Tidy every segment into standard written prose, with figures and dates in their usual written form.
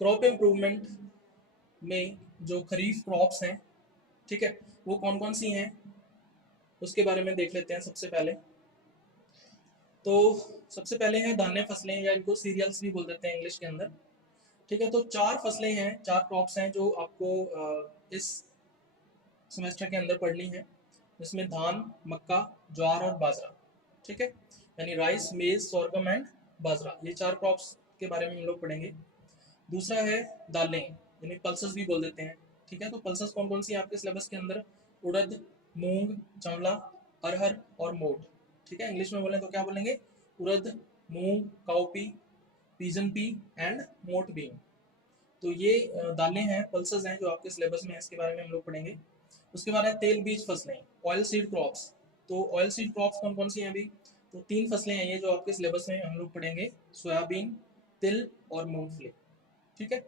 Crop improvement में जो खरीफ crops हैं, ठीक है, वो कौन कौन सी हैं उसके बारे में देख लेते हैं सबसे पहले। तो सबसे पहले है धान्य फसलें, या इनको सीरियल्स भी बोल देते हैं इंग्लिश के अंदर। ठीक है, तो चार फसलें हैं, चार क्रॉप्स हैं जो आपको इस सेमेस्टर के अंदर पढ़नी है, जिसमें धान, मक्का, ज्वार और बाजरा। ठीक है, यानी राइस, मेज, सोरगम एंड बाजरा, ये चार क्रॉप्स के बारे में हम लोग पढ़ेंगे। दूसरा है दालें, यानी पल्सेस भी बोल देते हैं। ठीक है, तो पल्सेस कौन कौन सी है आपके सिलेबस के अंदर? उड़द, मूंग, चंवला, अरहर और मोठ। ठीक है, इंग्लिश में बोलें तो क्या बोलेंगे? उड़द, मूंग, काउपी, पीजन पी एंड मोठ बीन। तो ये दालें हैं, पल्सेस हैं जो आपके सिलेबस में है, इसके बारे में हम लोग पढ़ेंगे। उसके बाद है तेल बीज फसलें, ऑयल सीड क्रॉप्स। तो ऑयल सीड क्रॉप्स कौन कौन सी हैं अभी? तो तीन फसलें हैं ये जो आपके सिलेबस में हम लोग पढ़ेंगे, सोयाबीन, तिल और मूंगफली। ठीक है,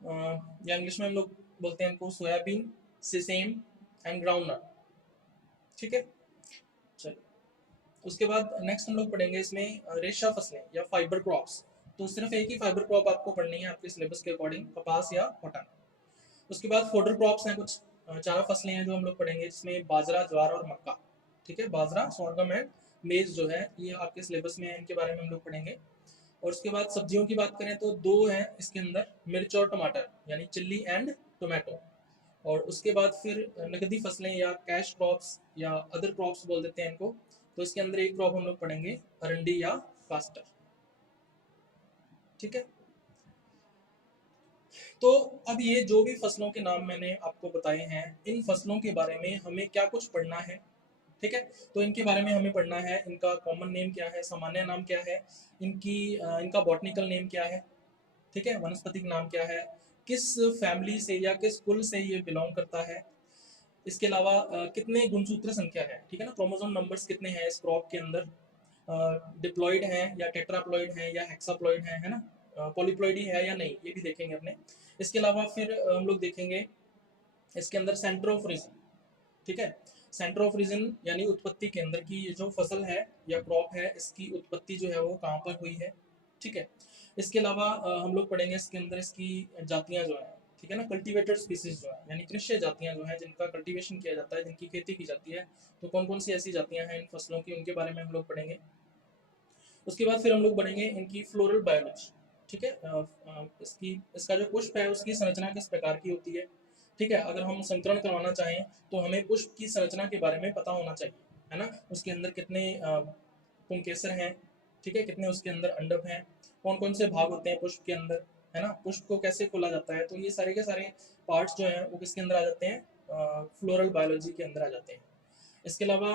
या इंग्लिश में हम लोग बोलते हैं इनको सोयाबीन, सिसेम एंड ग्राउंडनट। ठीक है, चलिए उसके बाद नेक्स्ट हम लोग पढ़ेंगे इसमें रेशा फसलें या फाइबर क्रॉप्स। तो सिर्फ एक ही फाइबर क्रॉप आपको पढ़नी है आपके सिलेबस के अकॉर्डिंग, कपास या कॉटन। उसके बाद फोडर क्रॉप्स हैं कुछ, चार फसलें हैं जो हम लोग पढ़ेंगे, जिसमें बाजरा, ज्वार और मक्का। ठीक है, बाजरा, सोरगम एंड मेज जो है ये आपके सिलेबस में है, इनके बारे में हम लोग पढ़ेंगे। और उसके बाद सब्जियों की बात करें तो दो हैं इसके अंदर, मिर्च और टमाटर, यानी चिल्ली एंड टोमेटो। और उसके बाद फिर नकदी फसलें या कैश क्रॉप्स या अदर क्रॉप्स बोल देते हैं इनको। तो इसके अंदर एक क्रॉप हम लोग पढ़ेंगे अरंडी या कास्टर। ठीक है, तो अब ये जो भी फसलों के नाम मैंने आपको बताए हैं, इन फसलों के बारे में हमें क्या कुछ पढ़ना है? ठीक है, तो इनके बारे में हमें पढ़ना है, इनका कॉमन नेम क्या है, सामान्य नाम क्या है, इनका बॉटनिकल नेम क्या है, ठीक है, वनस्पतिक नाम क्या है, किस फैमिली से या किस कुल से ये बिलोंग करता है। इसके अलावा कितने गुणसूत्र संख्या है, ठीक है ना, क्रोमोसोम नंबर्स कितने हैं इस क्रॉप के अंदर, डिप्लॉइड हैं या टेट्राप्लॉइड हैं या हेक्साप्लॉइड हैं, है ना, पॉलीप्लॉइड ही है या नहीं, ये भी देखेंगे अपने। इसके अलावा फिर हम लोग देखेंगे इसके अंदर सेंटर ऑफ रीजन। ठीक है, सेंटर ऑफ रीजन यानी उत्पत्ति केंद्र की, ये जो फसल है या क्रॉप है इसकी उत्पत्ति जो है वो कहाँ पर हुई है। ठीक है, इसके अलावा हम लोग पढ़ेंगे इसके अंदर इसकी जातियां जो है, ठीक है ना, कल्टीवेटेड स्पीसीज जो है, यानी कृषि जातियां जो हैं जिनका कल्टीवेशन किया जाता है, जिनकी खेती की जाती है, तो कौन कौन सी ऐसी जातियां हैं इन फसलों की, उनके बारे में हम लोग पढ़ेंगे। उसके बाद फिर हम लोग बढ़ेंगे इनकी फ्लोरल बायोलॉजी। ठीक है, इसका जो पुष्प है उसकी संरचना किस प्रकार की होती है। ठीक है, अगर हम संकरण करवाना चाहें तो हमें पुष्प की संरचना के बारे में पता होना चाहिए, है ना, उसके अंदर कितने पुंकेसर हैं, ठीक है, कितने उसके अंदर अंडक हैं, कौन कौन से भाग होते हैं पुष्प के अंदर, है ना, पुष्प को कैसे खोला जाता है। तो ये सारे के सारे पार्ट्स जो हैं वो किसके अंदर आ जाते हैं? फ्लोरल बायोलॉजी के अंदर आ जाते हैं। इसके अलावा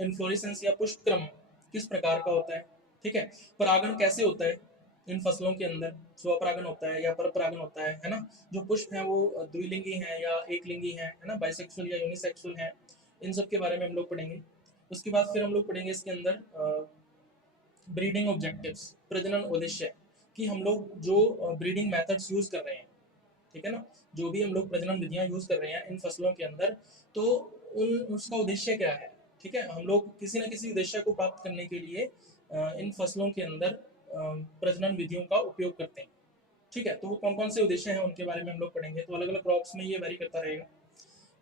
इन्फ्लोरेसेंस या पुष्पक्रम किस प्रकार का होता है, ठीक है, परागण कैसे होता है इन फसलों के अंदर, स्वपरागण होता है या परपरागण होता है ना, जो पुष्प हैं वो द्विलिंगी हैं या एक लिंगी हैं, है ना, बाइसेक्सुअल या यूनिसेक्सुअल हैं, इन सब के बारे में हम लोग पढ़ेंगे। उसके बाद फिर हम लोग पढ़ेंगे इसके अंदर ब्रीडिंग ऑब्जेक्टिव्स, प्रजनन उद्देश्य, कि हम लोग जो ब्रीडिंग मेथड्स यूज कर रहे हैं, ठीक है ना, जो भी हम लोग प्रजनन विधियां यूज कर रहे हैं इन फसलों के अंदर, तो उन उसका उद्देश्य क्या है। ठीक है, हम लोग किसी न किसी उद्देश्य को प्राप्त करने के लिए इन फसलों के अंदर प्रजनन विधियों का उपयोग करते हैं। ठीक है, तो वो कौन कौन से उद्देश्य हैं उनके बारे में हम लोग पढ़ेंगे, तो अलग अलग क्रॉप्स में ये वेरी करता रहेगा।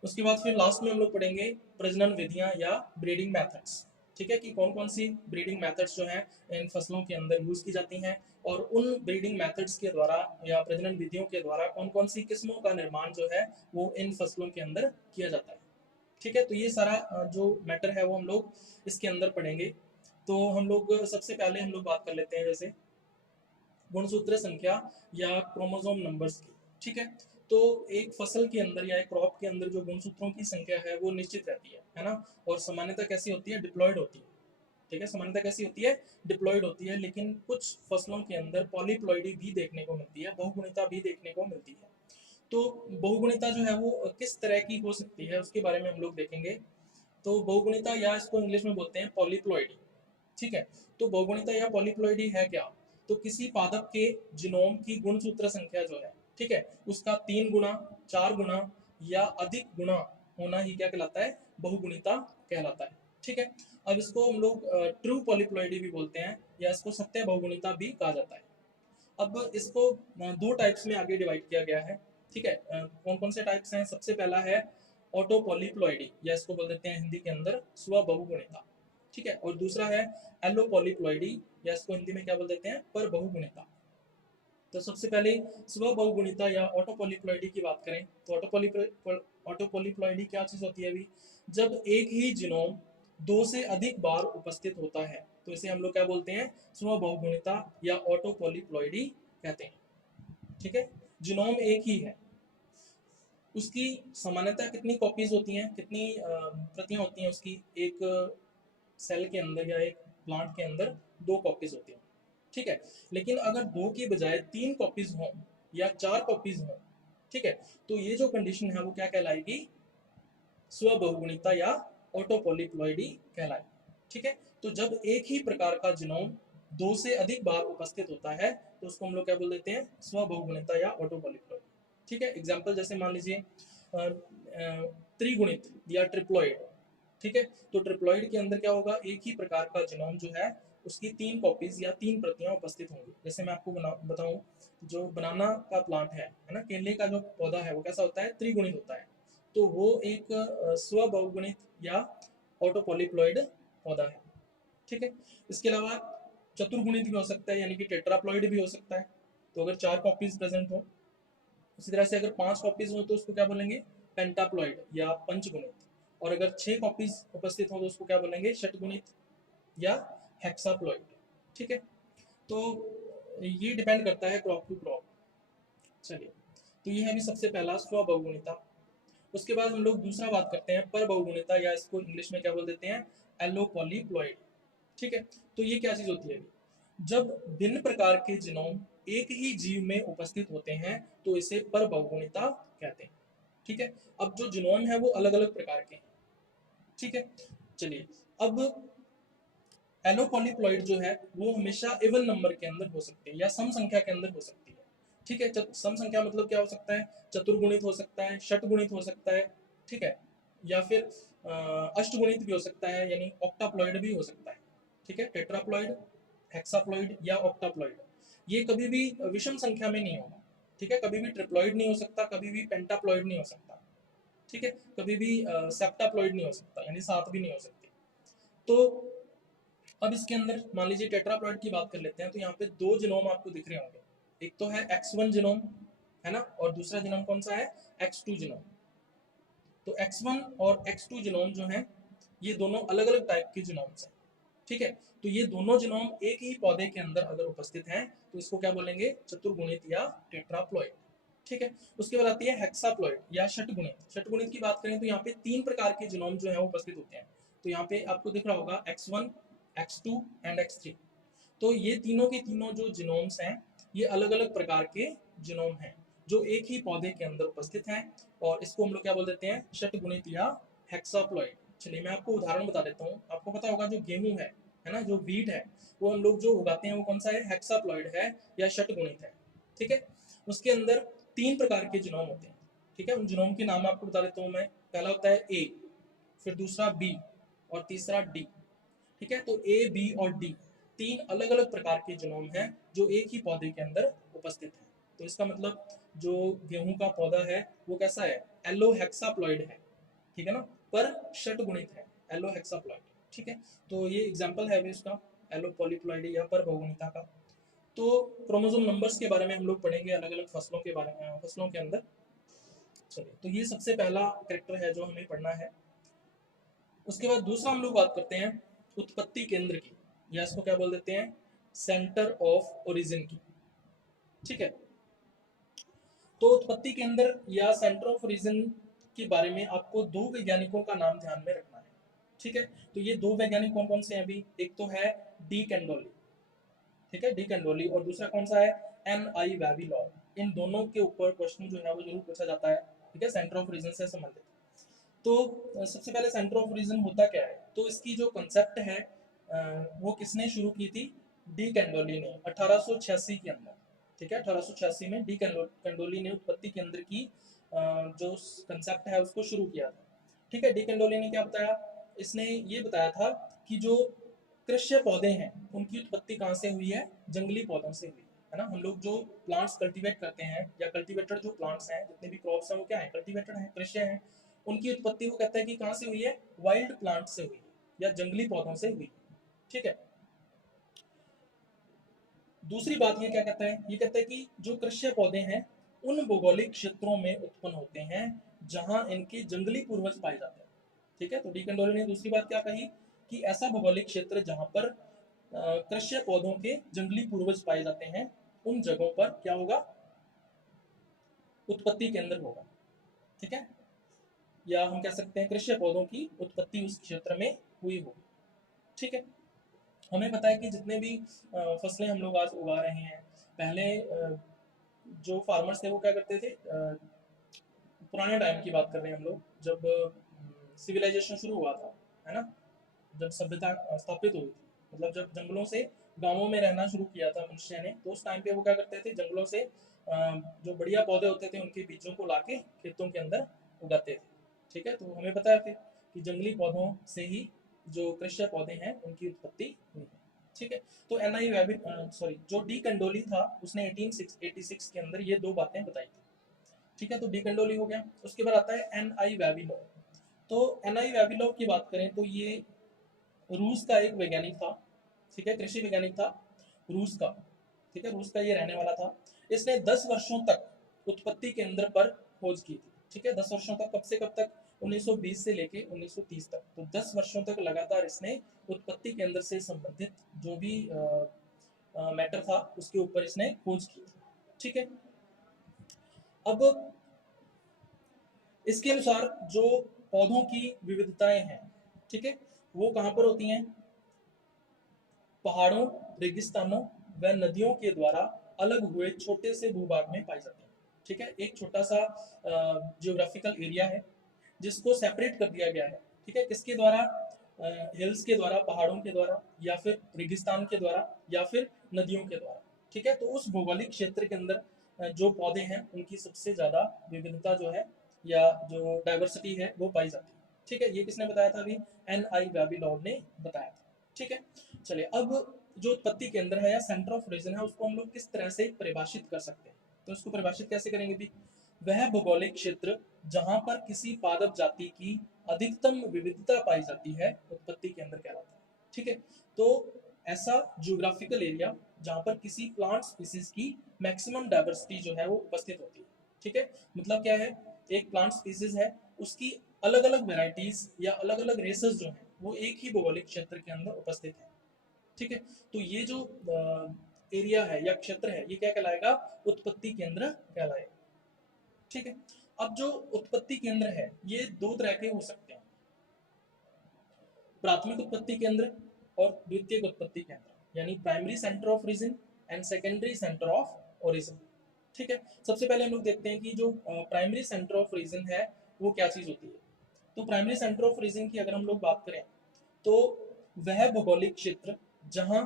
उसके बाद फिर लास्ट में हम लोग पढ़ेंगे प्रजनन विधियां या ब्रीडिंग मेथड्स। ठीक है, कि कौन कौन सी ब्रीडिंग मेथड्स जो हैं इन फसलों के अंदर यूज की जाती हैं, और उन ब्रीडिंग मेथड्स के द्वारा या प्रजनन विधियों के द्वारा कौन कौन सी किस्मों का निर्माण जो है वो इन फसलों के अंदर किया जाता है। ठीक है, तो ये सारा जो मैटर है वो हम लोग इसके अंदर पढ़ेंगे। तो हम लोग सबसे पहले हम लोग बात कर लेते हैं जैसे गुणसूत्र संख्या या क्रोमोसोम नंबर्स की। ठीक है, तो एक फसल के अंदर या एक क्रॉप के अंदर जो गुणसूत्रों की संख्या है वो निश्चित रहती है ना, और सामान्यतः कैसी होती है? डिप्लॉयड होती है। ठीक है, सामान्यतः कैसी होती है? डिप्लॉयड होती है, लेकिन कुछ फसलों के अंदर पॉलीप्लॉइडी भी देखने को मिलती है, बहुगुणिता भी देखने को मिलती है। तो बहुगुणिता जो है वो किस तरह की हो सकती है उसके बारे में हम लोग देखेंगे। तो बहुगुणिता या इसको इंग्लिश में बोलते हैं पॉलीप्लॉइडी। ठीक है, तो बहुगुणिता या पॉलीप्लॉइडी है क्या? तो किसी पादप के जीनोम की गुणसूत्र संख्या जो है, ठीक है, उसका 3 गुना, 4 गुना या अधिक गुना होना ही क्या कहलाता है? बहुगुणिता कहलाता है। ठीक है, अब इसको हम लोग ट्रू पॉलीप्लॉइडी भी बोलते हैं या इसको सत्य बहुगुणिता भी कहा जाता है। अब इसको दो टाइप्स में आगे डिवाइड किया गया है, ठीक है। कौन कौन से टाइप्स हैं? सबसे पहला है ऑटोपॉलीप्लॉइडी, या इसको बोल देते हैं हिंदी के अंदर स्वबहुगुणिता, ठीक है। और दूसरा है एलोपॉलीप्लॉइडी, या इसको हिंदी में क्या बोल देते हैं? पर बहुगुणिता। तो सबसे पहले स्वबहुगुणिता या ऑटोपॉलीप्लॉइडी की बात करें तो ऑटोपॉलीप्लॉइडी क्या चीज होती है? अभी जब एक ही जीनोम दो से अधिक बार उपस्थित होता है तो इसे हम लोग क्या बोलते हैं? स्वबहुगुणिता या ऑटोपॉलीप्लॉइडी कहते हैं, ठीक है। जीनोम एक ही है, उसकी सामान्यतः कितनी कॉपीज होती हैं, कितनी प्रतियां होती हैं उसकी? एक सेल के अंदर या एक प्लांट के अंदर दो कॉपीज होती हैं, ठीक है। लेकिन अगर दो की बजाय तीन कॉपीज हों या चार कॉपीज हों, ठीक है, तो ये जो कंडीशन है वो क्या कहलाएगी? स्वबहुगुणिता या ऑटोपॉलीप्लॉइडी कहलाएगी, ठीक है। तो जब एक ही प्रकार का जीनोम दो से अधिक बार उपस्थित होता है तो उसको हम लोग क्या बोल देते हैं? स्वबहुगुणिता या ऑटोपॉलीप्लॉइडी, ठीक है। एग्जाम्पल जैसे मान लीजिए त्रिगुणित या ट्रिप्लॉइड, ठीक है। तो ट्रिप्लॉइड के अंदर क्या होगा? एक ही प्रकार का जीनोम जो है उसकी तीन कॉपीज या तीन प्रतियां उपस्थित होंगी। जैसे मैं आपको बताऊं, जो बनाना का प्लांट है ना, केले का जो पौधा है वो कैसा होता है? त्रिगुणित होता है। तो वो एक स्वबहुगुणित या ऑटोपॉलीप्लॉइड पौधा है, ठीक है। इसके अलावा चतुर्गुणित भी हो सकता है, यानी कि टेट्राप्लॉइड भी हो सकता है। तो अगर चार कॉपीज प्रेजेंट हो, उसी तरह से अगर पांच कॉपीज हो तो उसको क्या बोलेंगे? पेंटाप्लॉइड या पंचगुणित। और अगर छह कॉपीज उपस्थित हो तो उसको क्या बोलेंगे? षटगुणित या हेक्साप्लॉइड, ठीक है। तो ये डिपेंड करता है क्रॉप टू क्रॉप। चलिए, तो ये है अभी सबसे पहला स्वबहुगुणिता। उसके बाद हम लोग दूसरा बात करते हैं पर बहुगुणिता, या इसको इंग्लिश में क्या बोल देते हैं? एलोपॉलीप्लॉइड, ठीक है। तो ये क्या चीज होती है? जब भिन्न प्रकार के जीनोम एक ही जीव में उपस्थित होते हैं तो इसे पर बहुगुणिता कहते हैं, ठीक है। अब जो जीनोम है वो अलग अलग प्रकार के हैं, ठीक है। चलिए, अब एलोपॉलीप्लॉइड जो है वो हमेशा इवन नंबर के अंदर हो सकती है या सम संख्या के अंदर हो सकती है, ठीक है। सम संख्या मतलब क्या हो सकता है? चतुर्गुणित हो सकता है, षटगुणित हो सकता है, ठीक है, या फिर अष्टगुणित भी हो सकता है, यानी ऑक्टाप्लॉइड भी हो सकता है, ठीक है। टेट्राप्लॉइड, हेक्साप्लॉइड या ऑक्टाप्लॉइड, ये कभी भी विषम संख्या में नहीं होगा, ठीक है। कभी भी ट्रिप्लॉइड नहीं हो सकता, कभी भी पेंटाप्लॉइड नहीं हो सकता, ठीक है। कभी भी सेप्टाप्लॉइड नहीं हो सकता, यानी सात भी नहीं हो सकती। तो अब इसके अंदर मान लीजिए टेट्राप्लॉइड की बात कर लेते हैं, तो यहाँ पे दो जीनोम आपको दिख रहे होंगे। एक तो है X1 जीनोम, है ना, और दूसरा जीनोम कौन सा है? X2 genome. तो X1 और X2 जीनोम जो है ये दोनों अलग अलग टाइप के जीनोम्स हैं, ठीक है। तो ये दोनों जीनोम एक ही पौधे के अंदर अगर उपस्थित हैं तो इसको क्या बोलेंगे? चतुर्गुणित या टेट्राप्लॉइड, ठीक है। उसके बाद आती है हेक्साप्लॉइड या षटगुणित। षटगुणित की बात करें तो यहाँ पे तीन प्रकार के जीनोम जो है वो उपस्थित होते हैं। तो यहाँ पे आपको दिख रहा होगा X1, X2 एंड X3। तो ये तीनों के तीनों जो जीनोम्स हैं ये अलग अलग प्रकार के जीनोम हैं जो एक ही पौधे के अंदर उपस्थित हैं, और इसको हम लोग क्या बोल देते हैं? षटगुणित या हेक्साप्लॉइड। चलिए, मैं आपको उदाहरण बता देता हूँ। आपको पता होगा जो गेहूं है ना, जो व्हीट है, वो हम लोग जो उगाते हैं वो कौन सा है? हेक्साप्लॉइड है या षटगुणित है, ठीक है। उसके अंदर तीन प्रकार के जीनोम होते हैं, ठीक है। उन जीनोम के नाम आपको बता देता हूँ मैं। पहला होता है ए, फिर दूसरा बी और तीसरा डी, ठीक है। तो ए, बी और डी तीन अलग अलग प्रकार के जीनोम हैं जो एक ही पौधे के अंदर उपस्थित हैं। तो इसका मतलब जो गेहूं का पौधा है वो कैसा है? एलोहेक्साप्लॉइड है, ठीक है ना, पर षटगुणित है, एलोहेक्साप्लॉइड, ठीक है। तो ये एग्जांपल है अभी उसका, एलोपॉलीप्लॉइडी या पर बहुगुणिता का। तो क्रोमोसोम नंबर्स के बारे में हम लोग पढ़ेंगे अलग अलग फसलों के बारे में, फसलों के अंदर। चलिए, तो ये सबसे पहला कैरेक्टर है जो हमें पढ़ना है। उसके बाद दूसरा हम लोग बात करते हैं उत्पत्ति केंद्र की, या इसको क्या बोल देते हैं? सेंटर ऑफ ओरिजिन की, ठीक है। तो उत्पत्ति केंद्र या सेंटर ऑफ ओरिजिन के बारे में आपको दो वैज्ञानिकों का नाम ध्यान में रखना है, ठीक है। तो ये दो वैज्ञानिक कौन कौन से हैं अभी? एक तो है डी कैंडोली, ठीक है, डी कैंडोली, और दूसरा कौन सा है? एन आई वैविलॉन। इन दोनों के ऊपर क्वेश्चन जो है वो जरूर पूछा जाता है, ठीक है, सेंटर ऑफ ओरिजिन से संबंधित। तो सबसे पहले सेंटर ऑफ ओरिजिन होता क्या है? तो इसकी जो कंसेप्ट है वो किसने शुरू की थी? डी कैंडोली ने 1886 के अंदर, ठीक है। 1886 में डी कैंडोली ने उत्पत्ति केंद्र की जो कंसेप्ट है उसको शुरू किया था, ठीक है। डी कैंडोली ने क्या बताया? इसने ये बताया था कि जो कृष्य पौधे हैं उनकी उत्पत्ति कहाँ से हुई है? जंगली पौधों से हुई, है ना। हम लोग जो प्लांट्स कल्टीवेट करते हैं या कल्टीवेटेड जो प्लांट्स हैं, जितने भी क्रॉप्स हैं वो क्या है, कल्टीवेटेड है, कृषि है। उनकी उत्पत्ति वो कहता है कि कहाँ से हुई है, वाइल्ड प्लांट से हुई है या जंगली पौधों से हुई, ठीक है। दूसरी बात ये क्या कहता है, ये कहता है कि जो कृषि पौधे हैं उन भौगोलिक क्षेत्रों में उत्पन्न होते हैं जहां इनके जंगली पूर्वज पाए जाते हैं, ठीक है। तो डी कंडोली ने दूसरी बात क्या कही कि ऐसा भौगोलिक क्षेत्र जहां पर कृषि पौधों के जंगली पूर्वज पाए जाते हैं उन जगहों पर क्या होगा, उत्पत्ति केंद्र होगा, ठीक है। या हम कह सकते हैं कृषि पौधों की उत्पत्ति उस क्षेत्र में हुई होगी, ठीक है। हमें पता है कि जितने भी फसलें हम लोग आज उगा रहे हैं, पहले जो फार्मर्स थे वो क्या करते थे, पुराने टाइम की बात कर रहे हैं हम लोग, जब सिविलाइजेशन शुरू हुआ था, है ना, जब सभ्यता स्थापित हुई थी, मतलब जब जंगलों से गांवों में रहना शुरू किया था मनुष्य ने, तो उस टाइम पे वो क्या करते थे, जंगलों से जो बढ़िया पौधे होते थे उनके बीजों को लाके खेतों के अंदर उगाते थे, ठीक है। तो हमें पता है फिर कि जंगली पौधों से ही जो कृषि पौधे हैं उनकी उत्पत्ति हुई है, ठीक है। तो एन आई वेबिट सॉरी जो डी कंडोली था उसने 1886 के अंदर ये दो बातें बताई थी, ठीक है। तो डी कंडोली हो गया। उसके बाद आता है एन आई वेबिलॉव। तो एन आई वेबिलॉव की बात करें तो ये रूस का एक वैज्ञानिक था, ठीक है, कृषि वैज्ञानिक था रूस का, ठीक है, रूस का ये रहने वाला था। इसने 10 वर्षों तक उत्पत्ति केंद्र पर खोज की थी, ठीक है। 10 वर्षों तक, कब से कब तक, 1920 से लेके 1930 तक, तो 10 वर्षों तक लगातार इसने उत्पत्ति केंद्र से संबंधित जो भी मैटर था उसके ऊपर इसने खोज की थी, ठीक है। अब इसके अनुसार जो पौधों की विविधताएं हैं, ठीक है, वो कहां पर होती हैं, पहाड़ों, रेगिस्तानों व नदियों के द्वारा अलग हुए छोटे से भूभाग में पाई जाती है, ठीक है। एक छोटा सा जियोग्राफिकल एरिया है जिसको सेपरेट कर दिया गया है, ठीक है, किसके द्वारा, हिल्स के द्वारा, पहाड़ों के द्वारा, या फिर रेगिस्तान के द्वारा, या फिर नदियों के द्वारा, ठीक है। तो उस भौगोलिक क्षेत्र के अंदर जो पौधे हैं उनकी सबसे ज्यादा विविधता जो है या जो डाइवर्सिटी है वो पाई जाती है, ठीक है। ये किसने बताया था अभी, एन आई वेबिलॉव ने बताया था, ठीक है। चलिए, अब जो उत्पत्ति केंद्र है या सेंटर ऑफ रीजन है उसको हम लोग किस तरह से परिभाषित कर सकते हैं, तो इसको परिभाषित कैसे करेंगे भी, वह भौगोलिक क्षेत्र जहां पर किसी पादप जाति की अधिकतम विविधता पाई जाती है उत्पत्ति केंद्र कहलाता है, ठीक है। तो ऐसा जियोग्राफिकल एरिया जहां पर किसी प्लांट स्पीसीज की मैक्सिमम डाइवर्सिटी जो है वो उपस्थित होती है, ठीक है। मतलब क्या है, एक प्लांट स्पीसीज है, उसकी अलग अलग वेराइटीज या अलग अलग रेसेस जो है वो एक ही भौगोलिक क्षेत्र के अंदर उपस्थित है, ठीक है। तो ये जो एरिया है या क्षेत्र है ये क्या कहलाएगा, उत्पत्ति केंद्र कहलाएगा, ठीक है। अब जो उत्पत्ति केंद्र है ये दो तरह के हो सकते हैं, प्राथमिक उत्पत्ति केंद्र और द्वितीयक उत्पत्ति केंद्र, यानी primary centre of region and secondary centre of origin, ठीक है। सबसे पहले हम लोग देखते हैं कि जो प्राइमरी सेंटर ऑफ रीजन है वो क्या चीज होती है। तो प्राइमरी सेंटर ऑफ रीजन की अगर हम लोग बात करें तो वह भौगोलिक क्षेत्र जहां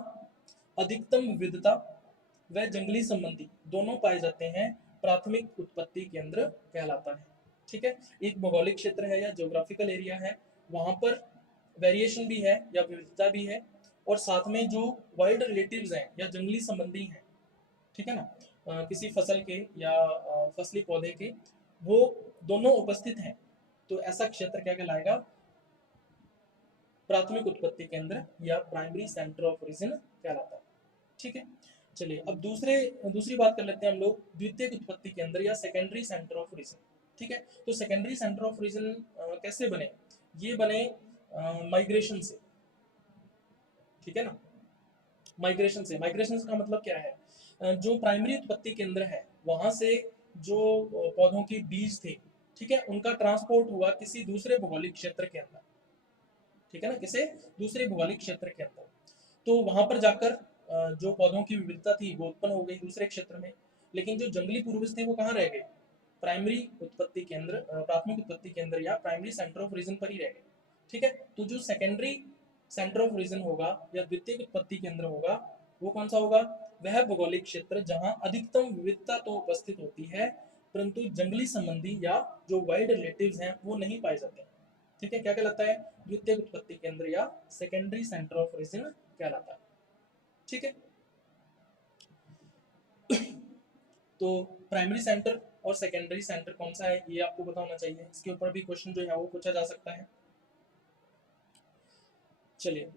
अधिकतम विविधता व जंगली संबंधी दोनों पाए जाते हैं प्राथमिक उत्पत्ति केंद्र कहलाता है, ठीक है। एक भौगोलिक क्षेत्र है या ज्योग्राफिकल एरिया है, वहां पर वेरिएशन भी है या विविधता भी है, और साथ में जो वाइल्ड रिलेटिव्स हैं या जंगली संबंधी हैं, ठीक है ना, किसी फसल के या फसली पौधे के, वो दोनों उपस्थित हैं, तो ऐसा क्षेत्र क्या कहलाएगा, प्राथमिक उत्पत्ति केंद्र या प्राइमरी सेंटर ऑफ रीजन कहलाता है, ठीक है। चलिए, अब दूसरी बात कर लेते हैं हम लोग, द्वितीयक उत्पत्ति केंद्र या सेकेंडरी सेंटर ऑफ रीजन, ठीक है। तो सेकेंडरी सेंटर ऑफ रीजन कैसे बने, ये बने माइग्रेशन से, ठीक है ना। माइग्रेशन का मतलब क्या है, जो प्राइमरी उत्पत्ति केंद्र है वहां से जो पौधों के बीज थे, ठीक है, उनका ट्रांसपोर्ट हुआ किसी दूसरे भौगोलिक क्षेत्र के अंदर, ठीक है ना, किसी दूसरे भौगोलिक क्षेत्र के अंदर, तो वहां पर जाकर जो पौधों की विविधता थी वो उत्पन्न हो गई दूसरे क्षेत्र में, लेकिन जो जंगली पूर्वज थे वो कहाँ रह गए, प्राइमरी उत्पत्ति केंद्र, प्राथमिक उत्पत्ति केंद्र या प्राइमरी सेंटर ऑफ रीजन पर ही रह गए, ठीक है। तो जो सेकेंडरी सेंटर ऑफ रीजन होगा या द्वितीय उत्पत्ति केंद्र होगा वो कौन सा होगा, वह भौगोलिक क्षेत्र जहां अधिकतम विविधता तो उपस्थित होती है परंतु जंगली संबंधी या जो वाइल्ड रिलेटिव्स हैं वो नहीं पाए जाते, ठीक है। क्या कहलाता है, द्वितीय उत्पत्ति केंद्र या सेकेंडरी सेंटर ऑफ रीजन कहलाता है, ठीक है। तो प्राइमरी सेंटर और सेकेंडरी सेंटर कौन सा है ये आपको पता होना चाहिए, इसके ऊपर भी क्वेश्चन जो है वो पूछा जा सकता है। चलिए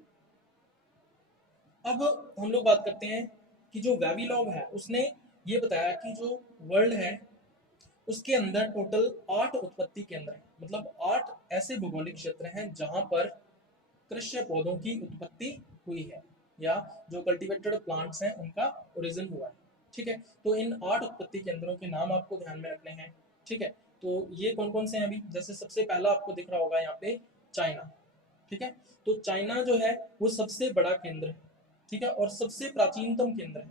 अब हम लोग बात करते हैं कि जो वेविलॉव है उसने ये बताया कि जो वर्ल्ड है उसके अंदर टोटल 8 उत्पत्ति केंद्र हैं, मतलब 8 ऐसे भौगोलिक क्षेत्र हैं जहां पर कृषि पौधों की उत्पत्ति हुई है या जो कल्टीवेटेड प्लांट्स हैं उनका ओरिजिन हुआ है। ठीक है, तो इन 8 उत्पत्ति केंद्रों के नाम आपको ध्यान में रखने हैं। ठीक है, तो ये कौन कौन से हैं अभी, जैसे सबसे पहला आपको दिख रहा होगा यहाँ पे चाइना। ठीक है, तो चाइना जो है वो सबसे बड़ा केंद्र है। ठीक है, और सबसे प्राचीनतम केंद्र है।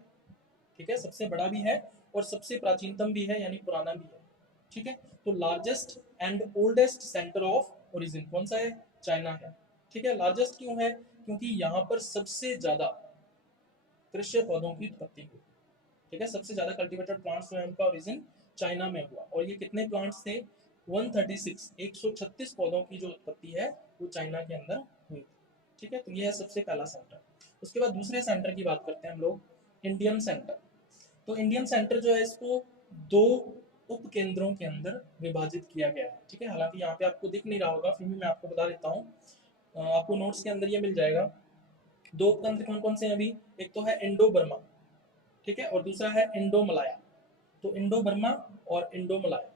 ठीक है, सबसे बड़ा भी है और सबसे प्राचीनतम भी है, यानी पुराना भी है। ठीक है, तो largest and oldest centre of origin कौन सा है, चाइना है। ठीक है, लार्जेस्ट क्यों है, क्योंकि यहाँ पर सबसे ज्यादा कृषि पौधों की उत्पत्ति हुई। ठीक है, सबसे ज्यादा कल्टीवेटेड प्लांट्स जो है उनका ओरिजिन चाइना में हुआ, और ये कितने प्लांट्स थे, 136 136 पौधों की जो उत्पत्ति है वो चाइना के अंदर हुई। ठीक है, तो ये है सबसे पहला सेंटर। उसके बाद दूसरे सेंटर की बात करते हैं हम लोग, इंडियन सेंटर। तो इंडियन सेंटर जो है इसको 2 उप केंद्रों के अंदर विभाजित किया गया है। ठीक है, हालांकि यहाँ पे आपको दिख नहीं रहा होगा, फिर भी मैं आपको बता देता हूँ, आपको नोट्स के अंदर ये मिल जाएगा। 2 उपकेंद्र कौन कौन से हैं अभी, एक तो है इंडो बर्मा, ठीक है, और दूसरा है इंडो मलाया। तो इंडो बर्मा और इंडो मलाया।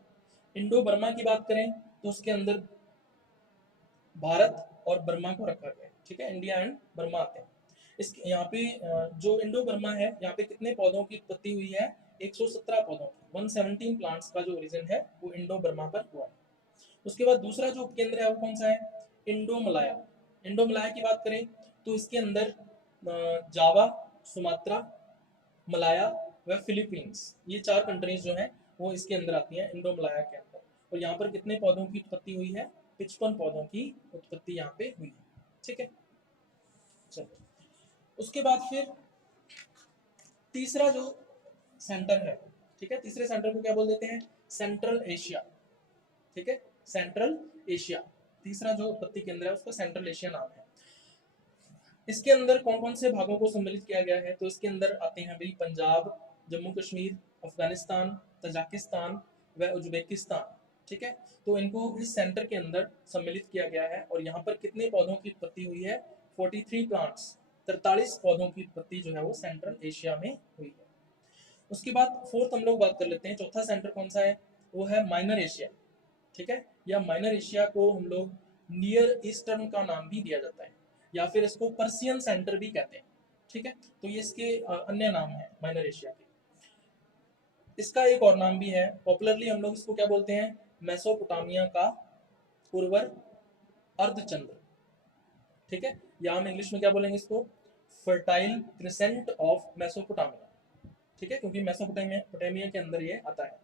इंडो बर्मा की बात करें तो उसके अंदर भारत और बर्मा को रखा गया है। ठीक है, इंडिया एंड बर्मा आते हैं। इस यहाँ पे जो इंडो बर्मा है यहाँ पे कितने पौधों की उत्पत्ति हुई है, 117 पौधों की, 117 प्लांट्स का जो ओरिजिन है वो इंडो बर्मा पर हुआ है। उसके बाद दूसरा जो उपकेंद्र है वो कौन सा है, इंडो मलाया। इंडो मलाया की बात करें तो इसके अंदर जावा, सुमात्रा, मलाया व फिलीपींस, ये 4 कंट्रीज जो हैं वो इसके अंदर आती हैं इंडो मलाया के अंदर। और यहाँ पर कितने पौधों की उत्पत्ति हुई है, 55 पौधों की उत्पत्ति यहाँ पे हुई है। ठीक है, चलो उसके बाद फिर तीसरा जो सेंटर है, ठीक है, तीसरे सेंटर को क्या बोल देते हैं, सेंट्रल एशिया। ठीक है, सेंट्रल एशिया, तीसरा जो उत्पत्ति केंद्र है उसका सेंट्रल एशिया नाम है। इसके अंदर कौन कौन से भागों को सम्मिलित किया गया है, तो इसके अंदर आते हैं भाई पंजाब, जम्मू कश्मीर, अफगानिस्तान, तजाकिस्तान व उज्बेकिस्तान। ठीक है, तो इनको इस सेंटर के अंदर सम्मिलित किया गया है, और यहाँ पर कितने पौधों की उत्पत्ति हुई है, 43 प्लांट्स, 43 पौधों की उत्पत्ति जो है वो सेंट्रल एशिया में हुई है। उसके बाद फोर्थ हम लोग बात कर लेते हैं, चौथा सेंटर कौन सा है, वो है माइनर एशिया। ठीक है, या माइनर एशिया को हम लोग नियर ईस्टर्न का नाम भी दिया जाता है, या फिर इसको पर्सियन सेंटर भी कहते हैं। ठीक है, तो ये इसके अन्य नाम है माइनर एशिया के। इसका एक और नाम भी है, पॉपुलरली हम लोग इसको क्या बोलते हैं, मेसोपोटामिया का उर्वर अर्धचंद्र। ठीक है, या हम इंग्लिश में क्या बोलेंगे इसको, फर्टाइल क्रिसेंट ऑफ मेसोपोटामिया। ठीक है, क्योंकि मेसोपोटामिया के अंदर ये आता है।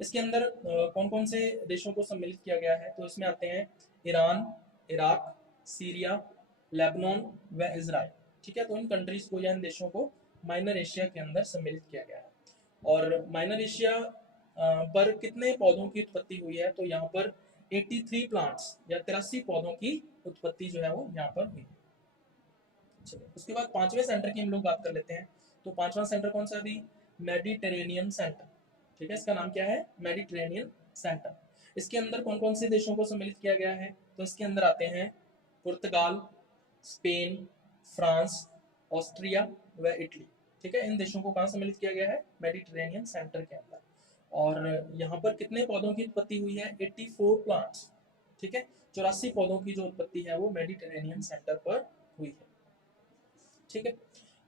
इसके अंदर कौन कौन से देशों को सम्मिलित किया गया है, तो इसमें आते हैं ईरान, इराक, सीरिया, लेबनान व इजराइल। ठीक है, तो इन कंट्रीज को या इन देशों को माइनर एशिया के अंदर सम्मिलित किया गया है। और माइनर एशिया पर कितने पौधों की उत्पत्ति हुई है, तो यहाँ पर 83 प्लांट्स या 83 पौधों की उत्पत्ति जो है वो यहाँ पर हुई। चलिए उसके बाद पांचवें सेंटर की हम लोग बात कर लेते हैं। तो पांचवा सेंटर कौन सा अभी, मेडिटेरेनियन सेंटर। ठीक है, इसका नाम क्या है, मेडिटेरेनियन सेंटर। इसके अंदर कौन कौन से देशों को सम्मिलित किया गया है, तो इसके अंदर आते हैं पुर्तगाल, स्पेन, फ्रांस, ऑस्ट्रिया व इटली। ठीक है, इन देशों को कहाँ सम्मिलित किया गया है, मेडिटेरेनियन सेंटर के अंदर। और यहाँ पर कितने पौधों की उत्पत्ति हुई है, 84 प्लांट्स। ठीक है, 84 पौधों की जो उत्पत्ति है वो मेडिटेरेनियन सेंटर पर हुई है। ठीक है,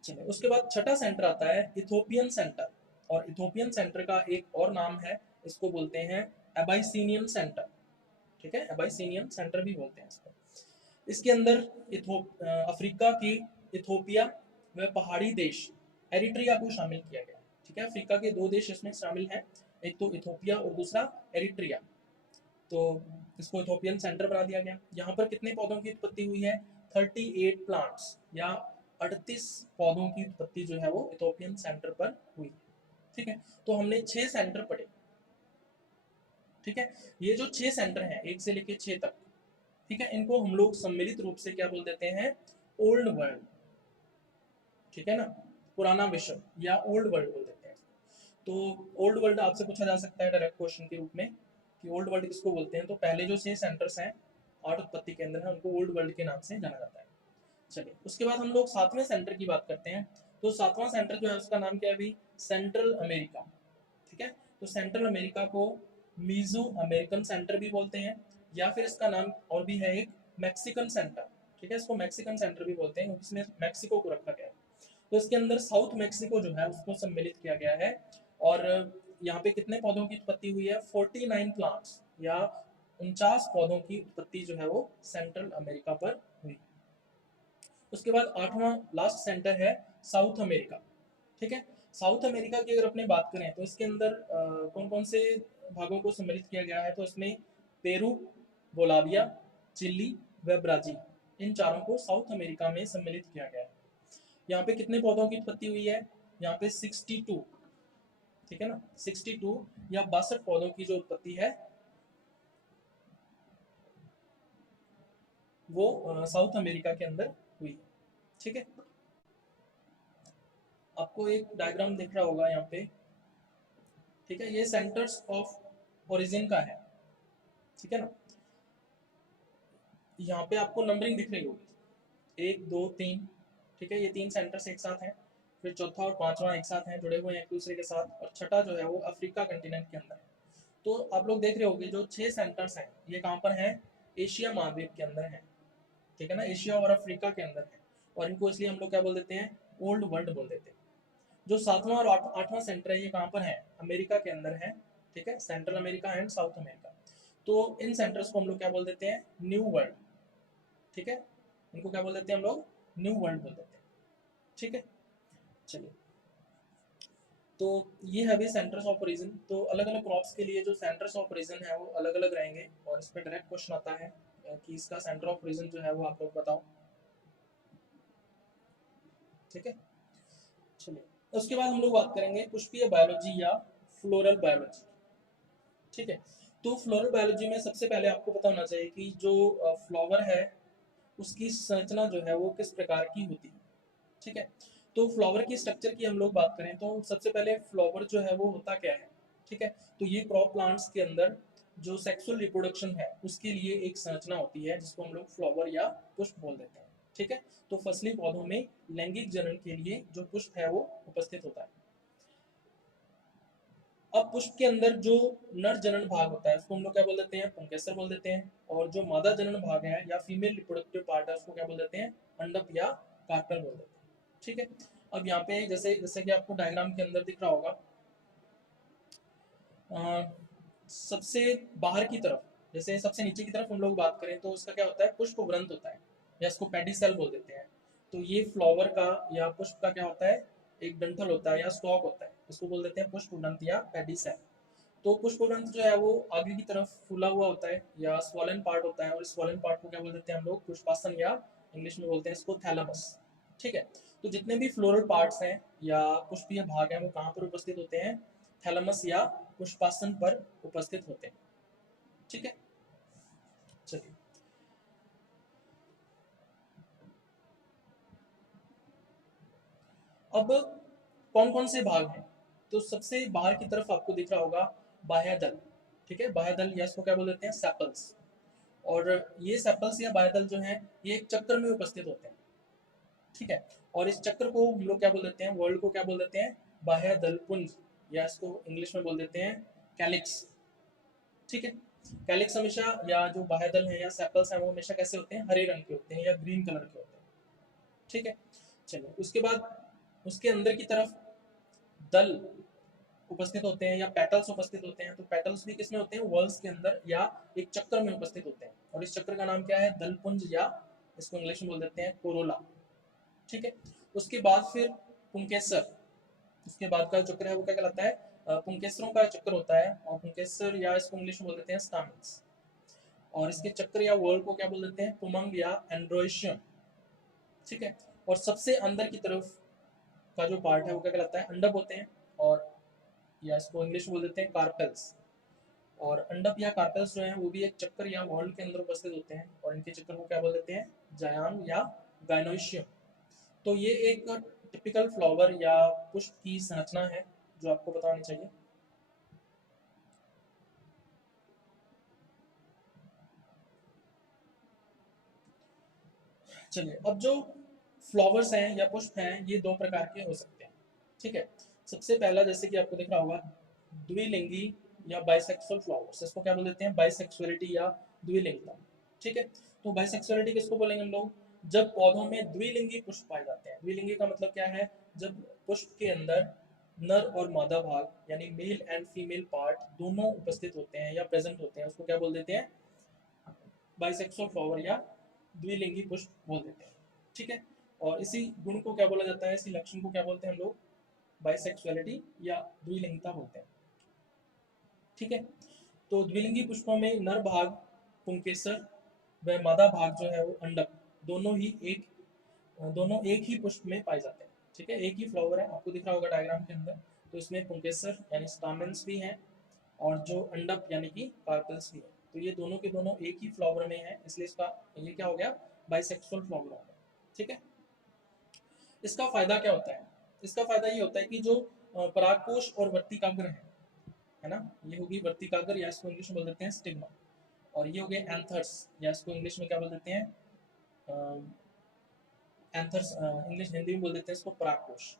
चलिए उसके बाद छठा सेंटर आता है इथोपियन सेंटर। और इथोपियन सेंटर का एक और नाम है, इसको बोलते हैं एबाइसिनियन सेंटर। ठीक है, एबाइसिनियन सेंटर भी बोलते हैं इसको। इसके अंदर अफ्रीका की इथोपिया व पहाड़ी देश एरिट्रिया को शामिल किया गया। ठीक है, अफ्रीका के 2 देश इसमें शामिल हैं, एक तो इथोपिया और दूसरा एरिट्रिया। तो इसको इथोपियन सेंटर बना दिया गया। यहाँ पर कितने पौधों की उत्पत्ति हुई है, 38 प्लांट्स या 38 पौधों की उत्पत्ति जो है वो इथोपियन सेंटर पर हुई। ठीक है, तो हमने 6 सेंटर पढ़े। ठीक है, ये जो 6 सेंटर हैं 1 से लेके 6 तक, ठीक है, इनको हम लोग सम्मिलित रूप से क्या बोल देते हैं, ओल्ड वर्ल्ड। ठीक है ना, पुराना विश्व या ओल्ड वर्ल्ड बोल देते हैं। तो ओल्ड वर्ल्ड आपसे पूछा जा सकता है डायरेक्ट क्वेश्चन के रूप में कि ओल्ड वर्ल्ड किसको बोलते हैं, तो पहले जो 6 सेंटर्स हैं 8 उत्पत्ति केंद्र हैं उनको ओल्ड वर्ल्ड के नाम से जाना जाता है। चलिए उसके बाद हम लोग 7वें सेंटर की बात करते हैं। तो 7वां सेंटर जो है उसका नाम क्या है अभी, सेंट्रल अमेरिका। ठीक है, तो सेंट्रल अमेरिका को मीजो अमेरिकन सेंटर भी बोलते हैं, या फिर इसका नाम और भी है एक मैक्सिकन सेंटर। ठीक है, इसको मैक्सिकन सेंटर भी बोलते हैं क्योंकि इसमें मैक्सिको को रखा गया है। तो इसके अंदर साउथ मैक्सिको जो है उसको सम्मिलित किया गया है। और यहाँ पे कितने पौधों की उत्पत्ति हुई है, 49 प्लांट्स या 49 पौधों की उत्पत्ति जो है वो सेंट्रल अमेरिका पर हुई। उसके बाद 8वां लास्ट सेंटर है साउथ अमेरिका। ठीक है, साउथ अमेरिका की अगर अपने बात करें तो इसके अंदर कौन कौन से भागों को सम्मिलित किया गया है, तो इसमें पेरू, बोलाविया, चिली व ब्राजील, इन चारों को साउथ अमेरिका में सम्मिलित किया गया है। यहाँ पे कितने पौधों की उत्पत्ति हुई है, यहाँ पे 62, ठीक है ना, 62 या 62 पौधों की जो उत्पत्ति है वो साउथ अमेरिका के अंदर हुई है। ठीक है, आपको एक डायग्राम दिख रहा होगा यहाँ पे। ठीक है, ये सेंटर्स ऑफ ओरिजिन का है। ठीक है ना, यहाँ पे आपको नंबरिंग दिख रही होगी 1 2 3। ठीक है, ये 3 सेंटर्स एक साथ हैं, फिर चौथा और पांचवा एक साथ हैं, जुड़े हुए हैं एक दूसरे के साथ, और छठा जो है वो अफ्रीका कंटिनेंट के अंदर है। तो आप लोग देख रहे होंगे जो 6 सेंटर्स हैं ये कहाँ पर हैं, एशिया महाद्वीप के अंदर हैं। ठीक है ना, एशिया और अफ्रीका के अंदर है, और इनको इसलिए हम लोग क्या बोल देते हैं, ओल्ड वर्ल्ड बोल देते हैं। जो 7वां और 8वां सेंटर है ये कहाँ पर है, अमेरिका के अंदर है। ठीक है, central America and south America. तो इन सेंटर्स को हम लोग क्या बोल देते हैं, न्यू वर्ल्ड। ठीक है, इनको क्या बोल देते हैं हम लोग, न्यू वर्ल्ड बोल देते हैं। ठीक है, चलिए, तो ये है अभी सेंटर्स ऑफ ओरिजिन। तो अलग अलग क्रॉप्स के लिए जो सेंटर्स ऑफ ओरिजिन है वो अलग अलग रहेंगे, और इस पर डायरेक्ट क्वेश्चन आता है कि इसका सेंटर ऑफ ओरिजिन जो है वो आप लोग बताओ। ठीक है, चलिए उसके बाद हम लोग बात करेंगे पुष्पीय बायोलॉजी या फ्लोरल बायोलॉजी। ठीक है, तो फ्लोरल बायोलॉजी में सबसे पहले आपको पता होना चाहिए कि जो फ्लावर है उसकी संरचना जो है वो किस प्रकार की होती है। ठीक है, तो फ्लावर की स्ट्रक्चर की हम लोग बात करें तो सबसे पहले फ्लावर जो है वो होता क्या है। ठीक है, तो ये क्रॉप प्लांट्स के अंदर जो सेक्सुअल रिप्रोडक्शन है उसके लिए एक संरचना होती है जिसको हम लोग फ्लावर या पुष्प बोल देते हैं। ठीक है, तो फसली पौधों में लैंगिक जनन के लिए जो पुष्प है वो उपस्थित होता है। अब पुष्प के अंदर जो नर जनन भाग होता है उसको हम लोग क्या बोल देते हैं, पुंकेसर बोल देते हैं, और जो मादा जनन भाग है या फीमेल रिप्रोडक्टिव पार्ट है उसको क्या बोल देते हैं, अंडक या कार्पेल बोल देते हैं। ठीक है, अब यहाँ पे जैसे जैसे कि आपको डायग्राम के अंदर दिख रहा होगा, सबसे बाहर की तरफ, जैसे सबसे नीचे की तरफ हम लोग बात करें तो उसका क्या होता है, पुष्प व्रंत होता है, या इसको पेडिसेल बोल देते हैं। तो ये फ्लावर का या पुष्प का क्या होता है, एक डंठल होता है या स्टॉक होता है, इसको बोल देते हैं पुष्प व्रंत या पेडिसेल। तो पुष्प व्रंत जो है वो आगे की तरफ फूला हुआ होता है या स्वॉलन पार्ट होता है, और इस स्वॉलन पार्ट को क्या बोल देते हैं हम लोग, पुष्पासन, या इंग्लिश में बोलते हैं इसको थैलेमस। ठीक है, तो जितने भी फ्लोरल पार्ट्स हैं या पुष्पीय भाग हैं वो कहाँ पर उपस्थित होते हैं, थैलेमस या पुष्पासन पर उपस्थित होते हैं। ठीक है, चलिए अब कौन कौन से भाग हैं, तो सबसे बाहर की तरफ आपको दिख रहा होगा बाह्यदल। ठीक है, बाह्यदल या इसको क्या बोल देते हैं, सेपल्स। और ये सेपल्स या बाह्यदल जो हैं ये एक चक्र में उपस्थित होते हैं। ठीक है, और इस चक्र को हम लोग क्या बोल देते हैं, वर्ल्ड को क्या बोल देते हैं, बाह्यदल पुंज, या इसको इंग्लिश में बोल देते हैं कैलिक्स। ठीक है, कैलिक्स हमेशा, या जो बाह्यदल है या सेपल्स हैं वो हमेशा कैसे होते हैं, हरे रंग के होते हैं या ग्रीन कलर के होते हैं। ठीक है, चलिए उसके बाद उसके अंदर की तरफ दल उपस्थित होते हैं या पेटल्स उपस्थित होते हैं। तो पेटल्स भी किसमें होते हैं, वर्ल्स के अंदर या एक चक्र में उपस्थित होते हैं, और इस चक्र का नाम क्या है, दलपुंज, या इसको इंग्लिश में बोल देते हैं कोरोला। ठीक है, उसके बाद फिर पुंकेसर, उसके बाद का चक्र है वो क्या कहलाता है, पुंकेसरों का चक्र होता है, और पुंकेसर या इसको इंग्लिश में बोल देते हैं स्टामिन्स, और इसके चक्र या वर्ल्ड को क्या बोल देते हैं, पुमंग या एंड्रोइशियम। ठीक है, और सबसे अंदर की तरफ का जो पार्ट है वो क्या कहलाता है, अंडक होते हैं, और या इसको इंग्लिश में बोल देते हैं कार्पेल्स। और अंडक या कार्पेल्स जो है वो भी एक चक्कर या वर्ल्ड के अंदर उपस्थित होते हैं, और इनके चक्कर को क्या बोल देते हैं, जायान या गाइनोइशियम। तो ये एक टिपिकल फ्लावर या पुष्प की संरचना है जो आपको पता होनी चाहिए। चलिए, अब जो फ्लावर्स हैं या पुष्प हैं ये दो प्रकार के हो सकते हैं, ठीक है। सबसे पहला जैसे कि आपको दिख रहा होगा द्विलिंगी या बाइसेक्सुअल फ्लावर्स, इसको क्या बोल देते हैं, बाइसेक्सुअलिटी या द्विलिंगता, ठीक है। तो बाइसेक्सुअलिटी किसको बोलेंगे हम लोग, जब पौधों में द्विलिंगी पुष्प पाए जाते हैं। द्विलिंगी का मतलब क्या है, जब पुष्प के अंदर नर और मादा भाग यानी मेल एंड फीमेल पार्ट दोनों उपस्थित होते हैं या प्रेजेंट होते हैं, उसको क्या बोल देते हैं, बाइसेक्सुअल फ्लावर या द्विलिंगी पुष्प बोल देते हैं, ठीक है। और इसी गुण को क्या बोला जाता है, इसी लक्षण को क्या बोलते हैं हम लोग, बाइसेक्सुअलिटी या द्विलिंगता बोलते हैं, ठीक है। तो द्विलिंगी पुष्पों में नर भाग पुंकेसर व मादा भाग जो है वो अंडक, दोनों एक ही पुष्प में पाए जाते हैं, ठीक है। एक ही फ्लावर है, आपको दिख रहा होगा डायग्राम के अंदर। तो इसमें पुंकेसर यानी स्टामेन्स भी हैं और जो अंडक यानी कि कार्पेल्स भी है। तो ये दोनों के दोनों एक ही फ्लावर में है, इसलिए इसका ये क्या हो गया, बाइसेक्सुअल फ्लावर हो गया, ठीक है। इसका फायदा क्या होता है, इसका फायदा ये होता है कि जो परागकोश और वर्तिकाग्र है ना, ये होगी वर्तिकाग्र या इसको इंग्लिश में बोल देते हैं स्टिग्मा, और ये हो गए एंथर्स या इसको इंग्लिश में क्या बोल देते हैं, एंथर्स, इंग्लिश हिंदी में बोल देते हैं इसको परागकोश।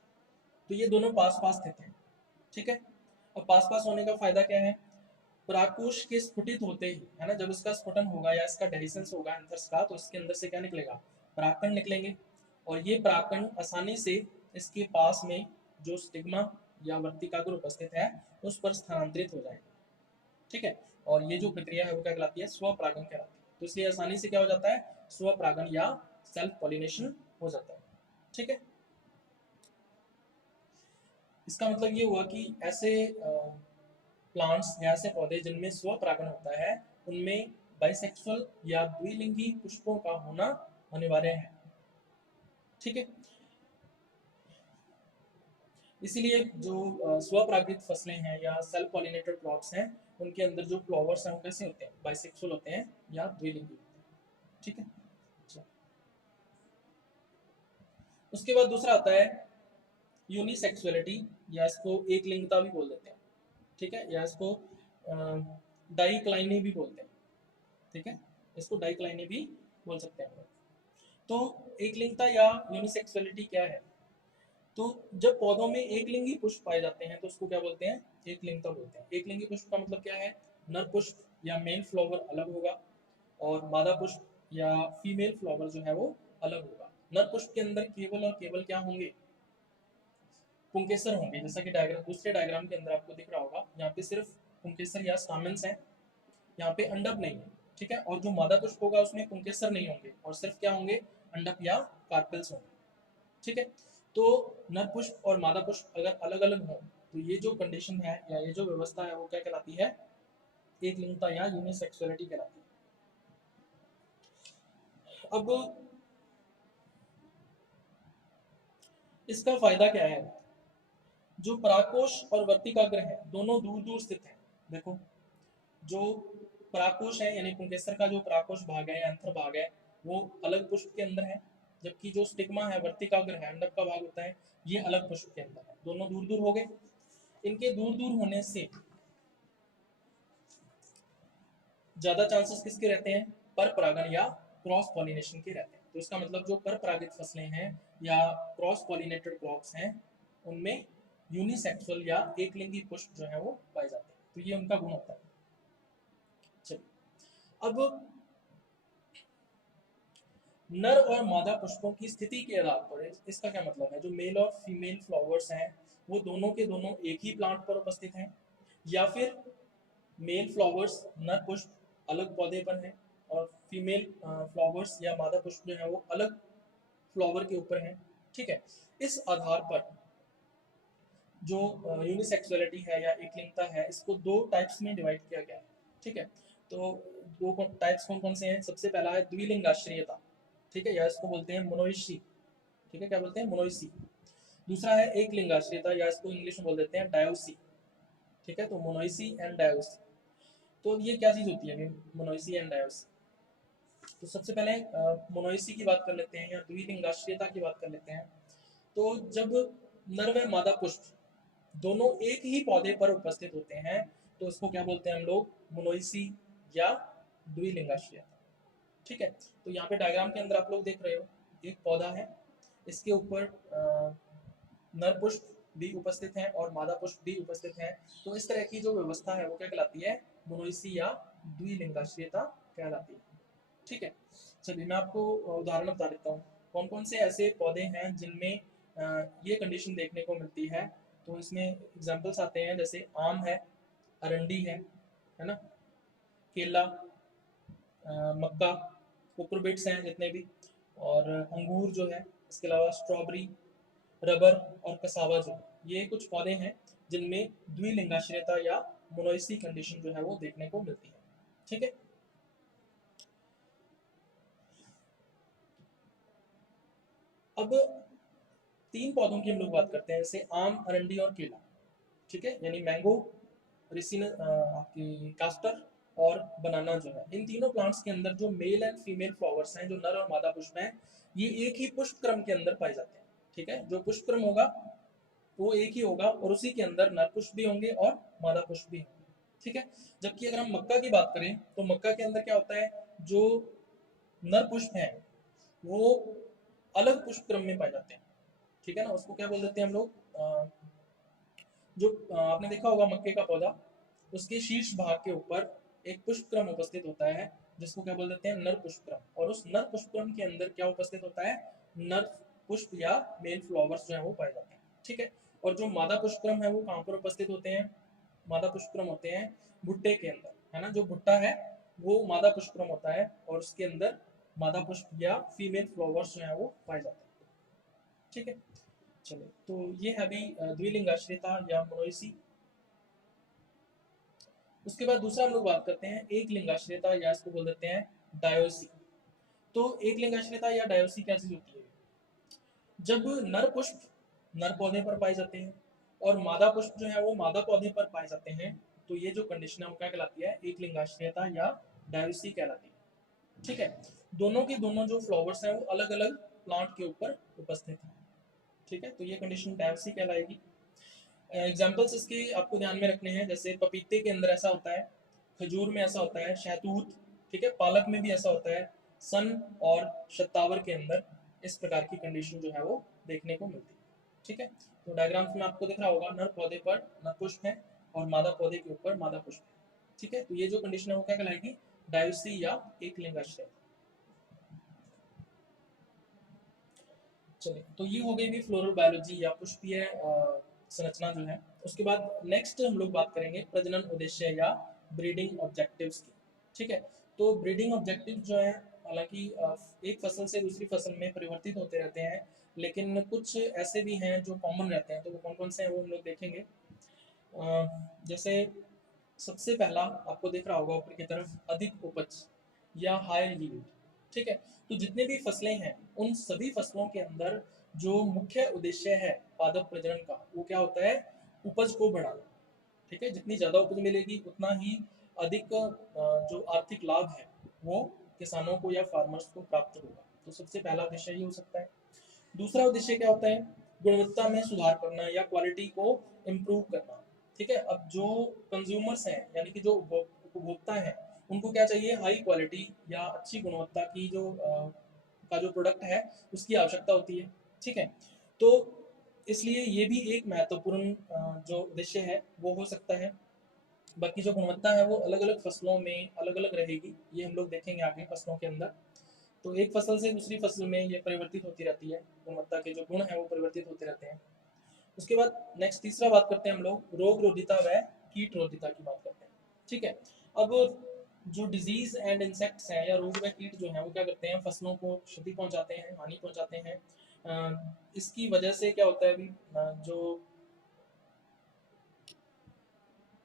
तो ये दोनों पास पास स्थित हैं, ठीक है। अब पास पास होने का फायदा क्या है, परागकोश के स्फुटित होते ही है ना, जब इसका स्फुटन होगा या इसका डेहिसेंस होगा एंथर्स का, तो इसके अंदर से क्या निकलेगा, परागकण निकलेंगे, और ये परागकण आसानी से इसके पास में जो स्टिग्मा या वर्तिकाग्र उपस्थित है उस पर स्थानांतरित हो जाएंगे, ठीक है। और ये जो प्रक्रिया है वो क्या कहलाती है, स्वपरागन कहलाती है। तो इसलिए आसानी से क्या हो जाता है, स्वपरागन या सेल्फ पॉलिनेशन हो जाता है, ठीक है। इसका मतलब ये हुआ कि ऐसे प्लांट्स या ऐसे पौधे जिनमें स्वपरागन होता है उनमें बाइसेक्सुअल या द्विलिंगी पुष्पों का होना अनिवार्य है, ठीक है। इसीलिए जो स्वपरागित फसलें हैं या सेल्फ पॉलिनेटेड क्रॉप्स हैं उनके अंदर जो फ्लावर्स हैं वो कैसे होते हैं, बाइसेक्सुअल होते हैं या द्विलिंगी होते हैं, ठीक है। अच्छा। उसके बाद दूसरा आता है यूनिसेक्सुअलिटी या इसको एक लिंगता भी बोल देते हैं, ठीक है, या इसको डाइक्लाइनी भी बोलते हैं, ठीक है, इसको डाइक्लाइनी भी बोल सकते हैं। तो एक लिंगता या यूनिसेक्सुअलिटी क्या है, तो जब पौधों में एक लिंगी पुष्प पाए जाते हैं तो उसको क्या बोलते हैं, एक लिंगता बोलते हैं। एक लिंगी पुष्प का मतलब क्या है, नर पुष्प या मेल फ्लावर अलग होगा और मादा पुष्प या फीमेल फ्लावर जो है वो अलग होगा। नर पुष्प के अंदर केवल और केवल क्या होंगे, पुंकेसर होंगे, जैसा कि डायग्राम, दूसरे डायग्राम के अंदर आपको दिख रहा होगा, यहाँ पे सिर्फ पुंकेसर या स्टामेन्स हैं, यहाँ पे अंडक नहीं है, ठीक है। और जो मादा पुष्प होगा उसमें पुंकेसर नहीं होंगे और सिर्फ क्या होंगे, अंडक या कार्पेल्स होंगे, ठीक है। तो नर पुष्प और मादा पुष्प अगर अलग अलग हों तो ये जो कंडीशन है या ये जो व्यवस्था है वो क्या कहलाती है, एक लिंगता या यूनिसेक्सुअलिटी कहलाती है। अब इसका फायदा क्या है, जो परागकोश और वर्तिकाग्र है दोनों दूर दूर स्थित हैं। देखो, जो परागकोश है यानी पुंकेसर का जो परागकोश भाग है, अंतर भाग है, वो अलग पुष्प के अंदर है, जबकि जो स्टिग्मा है, वर्तिकाग्र है, अंडक का भाग होता है, ये अलग पुष्प के अंदर है। दोनों दूर दूर हो गए। इनके दूर दूर होने से ज्यादा चांसेस किसके रहते हैं, पर परागन या क्रॉस पॉलिनेशन के रहते हैं। तो इसका मतलब जो पर परागित फसलें हैं या क्रॉस पॉलिनेटेड क्रॉप्स हैं उनमें यूनिसेक्सुअल या एक लिंगी पुष्प जो है वो पाए जाते हैं। तो ये उनका गुण होता है। चलिए, अब नर और मादा पुष्पों की स्थिति के आधार पर इसका क्या मतलब है, जो मेल और फीमेल फ्लावर्स हैं वो दोनों के दोनों एक ही प्लांट पर उपस्थित हैं, या फिर मेल फ्लावर्स नर पुष्प अलग पौधे पर हैं और फीमेल फ्लावर्स या मादा पुष्प जो है वो अलग फ्लावर के ऊपर हैं, ठीक है। इस आधार पर जो यूनिसेक्सुअलिटी है या एकलिंगता है इसको दो टाइप्स में डिवाइड किया गया है, ठीक है। तो दो टाइप्स कौन कौन से हैं, सबसे पहला है द्विलिंगाश्रयता, ठीक है, या इसको बोलते हैं मोनोइसी, ठीक है, क्या बोलते हैं, मोनोइसी। दूसरा है एक लिंगाश्रयता या इसको इंग्लिश में बोल देते हैं डायोसी, ठीक है। तो मोनोइसी एंड डायोसी, तो ये क्या चीज होती है मोनोइसी एंड डायोसी। तो सबसे पहले मोनोइसी की बात कर लेते हैं या द्विलिंगाश्रयता की बात कर लेते हैं। तो जब नर व मादा पुष्प दोनों एक ही पौधे पर उपस्थित होते हैं तो इसको क्या बोलते हैं हम लोग, मोनोइसी या द्विलिंगाश्रयता। ठीक है, तो यहाँ पे डायग्राम के अंदर आप लोग देख रहे हो एक पौधा है, इसके ऊपर नर पुष्प भी उपस्थित हैं और मादा पुष्प भी उपस्थित हैं। तो इस तरह की जो व्यवस्था है वो क्या कहलाती है, मोनोइसी या द्विलिंगाश्रयता कहलाती है। ठीक है, चलिए मैं आपको उदाहरण बता देता हूँ कौन कौन से ऐसे पौधे हैं जिनमें ये कंडीशन देखने को मिलती है। तो इसमें एग्जाम्पल्स आते हैं जैसे आम है, अरंडी है ना, केला, मक्का, कुकुरबिट्स हैं जितने भी, और अंगूर जो है, इसके अलावा स्ट्रॉबेरी, रबर और कसावा जो है, ये कुछ पौधे हैं जिनमें द्विलिंगाश्रयता या मोनोइसी कंडीशन जो है वो देखने को मिलती है। ठीक है, अब 3 पौधों की हम लोग बात करते हैं जैसे आम, अरंडी और केला। ठीक है, यानी मैंगो, रेसिन, आपकी कास्टर और बनाना जो है, इन तीनों प्लांट्स के अंदर जो मेल एंड फीमेल फ्लावर्स हैं, जो नर और मादा पुष्प हैं, ये एक ही पुष्प क्रम के अंदर पाए जाते हैं। ठीक है, जो पुष्प क्रम होगा वो एक ही होगा और उसी के अंदर नर पुष्प भी होंगे और मादा पुष्प भी होंगे। ठीक है, जबकि अगर हम मक्का की बात करें तो मक्का के अंदर क्या होता है, जो नर पुष्प हैं वो अलग पुष्प क्रम में पाए जाते हैं। ठीक है ना, उसको क्या बोल देते हैं हम लोग, जो आपने देखा होगा मक्के का पौधा, उसके शीर्ष भाग के ऊपर एक पुष्प क्रम उपस्थित होता है जिसको क्या बोल देते हैं, नर पुष्प क्रम। और उस नर पुष्प क्रम के अंदर क्या उपस्थित होता है, नर पुष्प या मेल फ्लावर्स जो है वो पाए जाते हैं। ठीक है, और जो मादा पुष्प क्रम है वो कहाँ पर उपस्थित होते हैं, मादा पुष्प क्रम होते हैं भुट्टे के अंदर, है ना, जो भुट्टा है वो मादा पुष्प क्रम होता है और उसके अंदर मादा पुष्प या फीमेल फ्लावर्स जो है वो पाए जाते हैं। ठीक है, चलो तो ये है अभी द्विलिंगाश्रयता या मोनोइसी। उसके बाद दूसरा हम लोग बात करते हैं एक लिंगाश्रयता या इसको बोल देते हैं डायोसी। तो एक लिंगाश्रयता या डायोसी क्या चीज होती है, जब नर पुष्प नर पौधे पर पाए जाते हैं और मादा पुष्प जो है वो मादा पौधे पर पाए जाते हैं, तो ये जो कंडीशन है वो क्या कहलाती है, एक लिंगाश्रयता या डायोसी कहलाती है। ठीक है, दोनों के दोनों जो फ्लावर्स हैं वो अलग अलग प्लांट के ऊपर उपस्थित हैं। ठीक है, तो ये कंडीशन डायोसी कहलाएगी। एग्जाम्पल्स इसके आपको ध्यान में रखने हैं, जैसे पपीते के अंदर ऐसा होता है, खजूर में ऐसा होता है, शहतूत, ठीक है, पालक में भी ऐसा होता है, सन और शतावर के अंदर इस प्रकार की कंडीशन जो है वो देखने को मिलती है। ठीक है, तो डायग्राम्स में आपको दिख रहा होगा नर पौधे पर नर पुष्प है और मादा पौधे के ऊपर मादा पुष्प है। ठीक है, तो ये जो कंडीशन है वो क्या कहलाएगी, डायोसी या एक लिंगाश्रय। चलिए, तो ये हो गई भी फ्लोरल बायोलॉजी या पुष्पीय संरचना जो है। उसके बाद नेक्स्ट हम लोग बात करेंगे प्रजनन उद्देश्य या ब्रीडिंग ऑब्जेक्टिव्स की। ठीक है, तो ब्रीडिंग ऑब्जेक्टिव जो है, हालांकि एक फसल से दूसरी फसल में परिवर्तित होते रहते हैं, लेकिन कुछ ऐसे भी हैं जो कॉमन रहते हैं। तो वो कौन कौन से हैं वो हम लोग देखेंगे। जैसे सबसे पहला आपको दिख रहा होगा ऊपर की तरफ, अधिक उपज या हायर यील्ड। ठीक है, तो जितने भी फसलें हैं उन सभी फसलों के अंदर जो मुख्य उद्देश्य है पादप प्रजनन का, वो क्या होता है, उपज को बढ़ाना। ठीक है, जितनी ज़्यादा उपज मिलेगी उतना ही अधिक जो आर्थिक लाभ है वो किसानों को या फार्मर्स को प्राप्त होगा। तो सबसे पहला उद्देश्य ये हो सकता है। दूसरा उद्देश्य क्या होता है, गुणवत्ता में सुधार करना या क्वालिटी को इम्प्रूव करना। ठीक है, अब जो कंज्यूमर्स हैं यानी कि जो उपभोक्ता हैं, उनको क्या चाहिए, हाई क्वालिटी या अच्छी गुणवत्ता की जो का जो प्रोडक्ट है उसकी आवश्यकता होती है। ठीक है, तो इसलिए ये भी एक महत्वपूर्ण जो उद्देश्य है वो हो सकता है। बाकी जो गुणवत्ता है वो अलग अलग फसलों में अलग अलग रहेगी, ये हम लोग देखेंगे आगे फसलों के अंदर। तो एक फसल से दूसरी फसल में ये परिवर्तित होती रहती है, गुणवत्ता के जो गुण हैं वो परिवर्तित होते रहते हैं। उसके बाद नेक्स्ट तीसरा बात करते हैं हम लोग रोग रोधिता व कीट रोधिता की बात करते हैं। ठीक है, अब जो डिजीज एंड इंसेक्ट्स हैं या रोग व कीट जो हैं वो क्या करते हैं, फसलों को क्षति पहुंचाते हैं, हानि पहुंचाते हैं। इसकी वजह से क्या होता है अभी, जो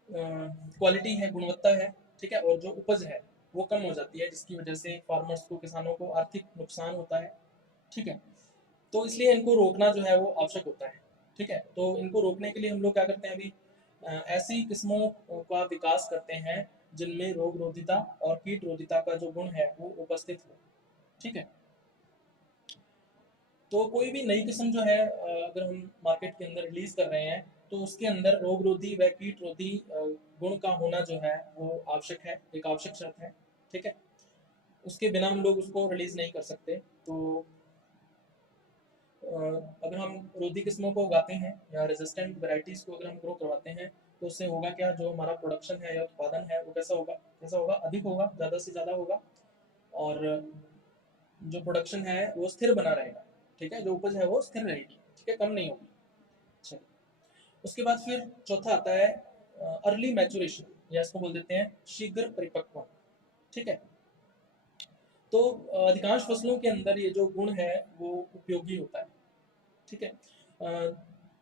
क्वालिटी है, गुणवत्ता है, ठीक है, और जो उपज है वो कम हो जाती है, जिसकी वजह से फार्मर्स को, किसानों को आर्थिक नुकसान होता है। ठीक है, तो इसलिए इनको रोकना जो है वो आवश्यक होता है। ठीक है, तो इनको रोकने के लिए हम लोग क्या करते हैं अभी, ऐसी किस्मों का विकास करते हैं जिनमें रोग रोधिता और कीट रोधिता का जो गुण है वो उपस्थित हो। ठीक है, तो कोई भी नई किस्म जो है अगर हम मार्केट के अंदर रिलीज कर रहे हैं तो उसके अंदर रोगरोधी व कीटरोधी गुण का होना जो है वो आवश्यक है, एक आवश्यक शर्त है। ठीक है, उसके बिना हम लोग उसको रिलीज नहीं कर सकते। तो अगर हम रोधी किस्मों को उगाते हैं या रेजिस्टेंट वैरायटीज को अगर हम ग्रो करवाते हैं तो उससे होगा क्या, जो हमारा प्रोडक्शन है या उत्पादन है वो कैसा होगा, अधिक होगा, ज़्यादा से ज़्यादा होगा, और जो प्रोडक्शन है वो स्थिर बना रहेगा। ठीक है, जो उपज है वो स्थिर रहेगी। ठीक है, कम नहीं होगी। चलिए, उसके बाद फिर चौथा आता है अर्ली मैचुरेशन, या इसको बोल देते हैं शीघ्र परिपक्व। ठीक है, तो अधिकांश फसलों के अंदर ये जो गुण है वो उपयोगी होता है। ठीक है,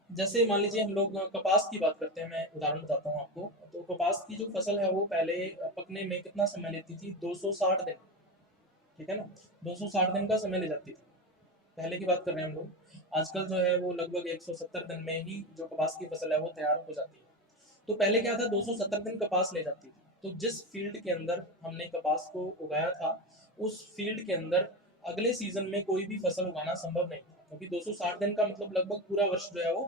जैसे मान लीजिए हम लोग कपास की बात करते हैं, मैं उदाहरण बताता हूँ आपको। तो कपास की जो फसल है वो पहले पकने में कितना समय लेती थी, 260 दिन। ठीक है ना, 260 दिन का समय ले जाती थी, पहले की बात कर रहे हैं हम लोग। आजकल जो है वो लगभग 170 दिन में ही जो कपास की फसल है वो तैयार हो जाती है। तो पहले क्या था, 270 दिन कपास ले जाती थी। तो जिस फील्ड के अंदर हमने कपास को उगाया था उस फील्ड के अंदर अगले सीजन में कोई भी फसल उगाना संभव नहीं था, क्योंकि 260 दिन का मतलब लगभग पूरा वर्ष जो है वो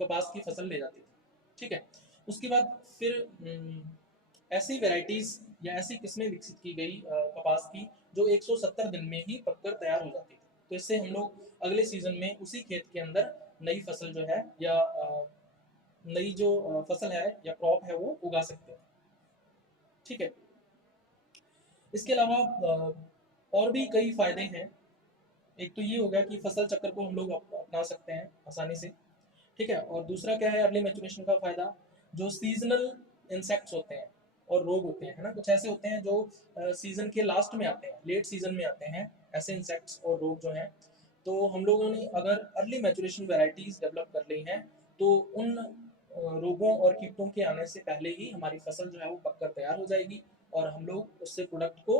कपास की फसल ले जाती थी। ठीक है, उसके बाद फिर ऐसी वेराइटीज या ऐसी किस्में विकसित की गई कपास की जो 170 दिन में ही पककर तैयार हो जाती थी। तो इससे हम लोग अगले सीजन में उसी खेत के अंदर नई फसल जो है या नई जो फसल है या क्रॉप है वो उगा सकते हैं। ठीक है, इसके अलावा और भी कई फायदे हैं। एक तो ये हो गया कि फसल चक्र को हम लोग अपना सकते हैं आसानी से। ठीक है, और दूसरा क्या है अर्ली मैचुरेशन का फायदा, जो सीजनल इंसेक्ट्स होते हैं और रोग होते हैं, है ना, कुछ ऐसे होते हैं जो सीजन के लास्ट में आते हैं, लेट सीजन में आते हैं, ऐसे इंसेक्ट्स और रोग जो हैं। तो हम लोगों ने अगर अर्ली मैचुरेशन वेराइटीज डेवलप कर ली हैं तो उन रोगों और कीटों के आने से पहले ही हमारी फसल जो है वो पककर तैयार हो जाएगी और हम लोग उससे प्रोडक्ट को